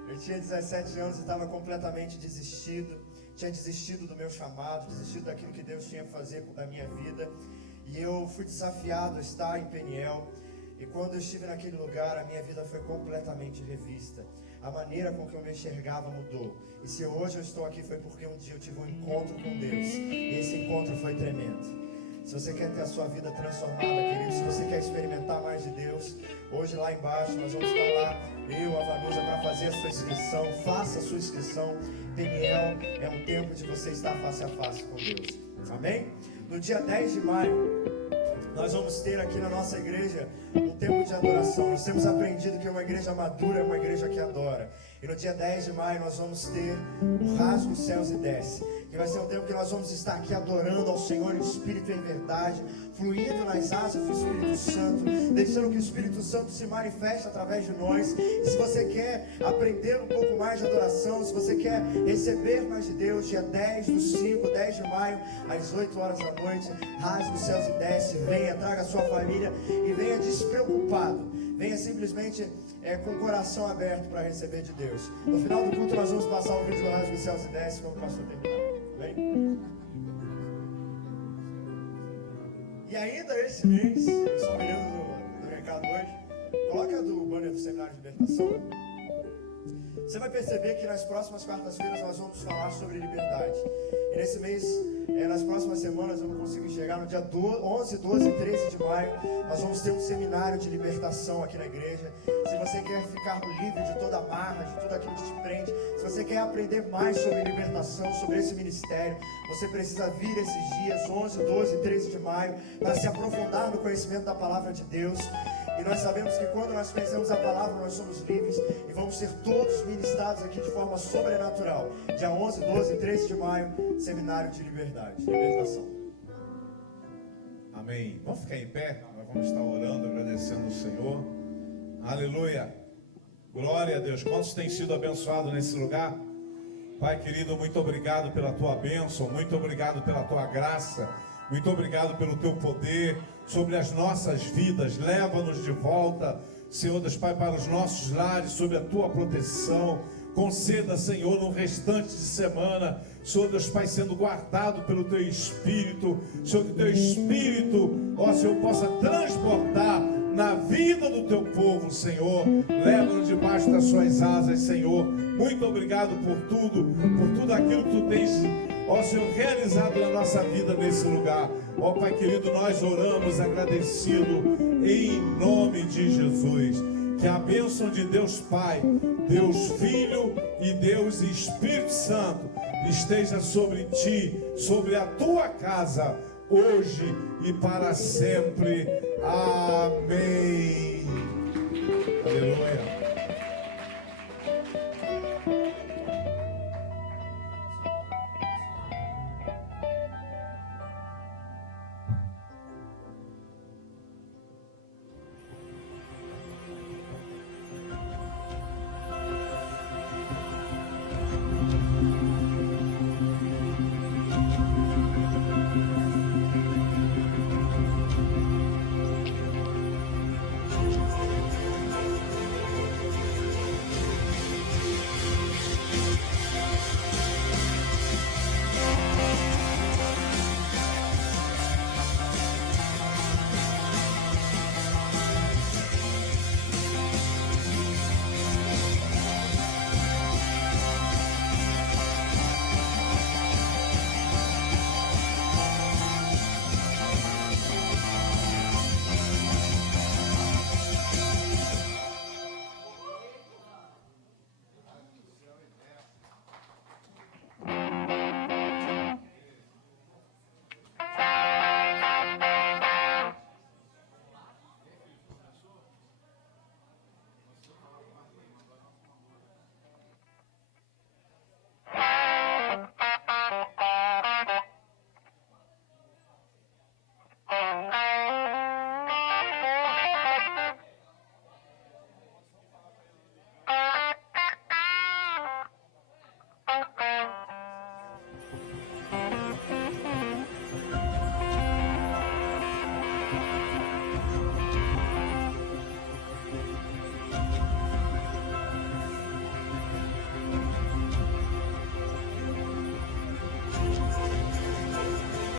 Eu tinha 17 anos e estava completamente desistido. Tinha desistido do meu chamado, desistido daquilo que Deus tinha a fazer da minha vida. E eu fui desafiado a estar em Peniel. E quando eu estive naquele lugar, a minha vida foi completamente revista. A maneira com que eu me enxergava mudou. E se hoje eu estou aqui foi porque um dia eu tive um encontro com Deus. E esse encontro foi tremendo. Se você quer ter a sua vida transformada, querido, se você quer experimentar mais de Deus, hoje lá embaixo nós vamos estar lá, eu, a Vanusa, para fazer a sua inscrição. Faça a sua inscrição. Peniel é um tempo de você estar face a face com Deus. Amém? No dia 10 de maio, nós vamos ter aqui na nossa igreja um tempo de adoração. Nós temos aprendido que uma igreja madura é uma igreja que adora. E no dia 10 de maio nós vamos ter o Rasga os Céus e Desce, que vai ser um tempo que nós vamos estar aqui adorando ao Senhor em espírito e em verdade, fluindo nas asas do Espírito Santo, deixando que o Espírito Santo se manifeste através de nós. E se você quer aprender um pouco mais de adoração, se você quer receber mais de Deus, dia 10 do 5, 10 de maio, às 8 horas da noite, Rasga os Céus e Desce. Venha, traga a sua família e venha despreocupado. Venha simplesmente com o coração aberto para receber de Deus. No final do culto nós vamos passar o vídeo do Rasga os Céus e Desce, quando o pastor terminar. Bem? E ainda esse mês, eu sou menino do recado hoje, coloca do banner do Seminário de Libertação. Você vai perceber que nas próximas quartas-feiras nós vamos falar sobre liberdade. E nesse mês, nas próximas semanas, eu não consigo enxergar, no dia 11, 12 e 13 de maio, nós vamos ter um seminário de libertação aqui na igreja. Se você quer ficar livre de toda amarra, de tudo aquilo que te prende, se você quer aprender mais sobre libertação, sobre esse ministério, você precisa vir esses dias, 11, 12 e 13 de maio, para se aprofundar no conhecimento da palavra de Deus. E nós sabemos que quando nós conhecemos a palavra, nós somos livres e vamos ser todos ministrados aqui de forma sobrenatural. Dia 11, 12 e 13 de maio, seminário de libertação. Amém. Vamos ficar em pé? Nós vamos estar orando, agradecendo o Senhor. Aleluia. Glória a Deus. Quantos têm sido abençoados nesse lugar? Pai querido, muito obrigado pela tua bênção, muito obrigado pela tua graça. Muito obrigado pelo teu poder sobre as nossas vidas. Leva-nos de volta, Senhor Deus Pai, para os nossos lares, sob a tua proteção. Conceda, Senhor, no restante de semana, Senhor Deus Pai, sendo guardado pelo teu Espírito. Senhor, que o teu Espírito, ó Senhor, possa transbordar na vida do teu povo, Senhor. Leva-nos debaixo das suas asas, Senhor. Muito obrigado por tudo aquilo que tu tens, ó Senhor, realizado na nossa vida nesse lugar. Ó Pai querido, nós oramos agradecido em nome de Jesus. Que a bênção de Deus Pai, Deus Filho e Deus Espírito Santo esteja sobre ti, sobre a tua casa, hoje e para sempre. Amém. Aleluia.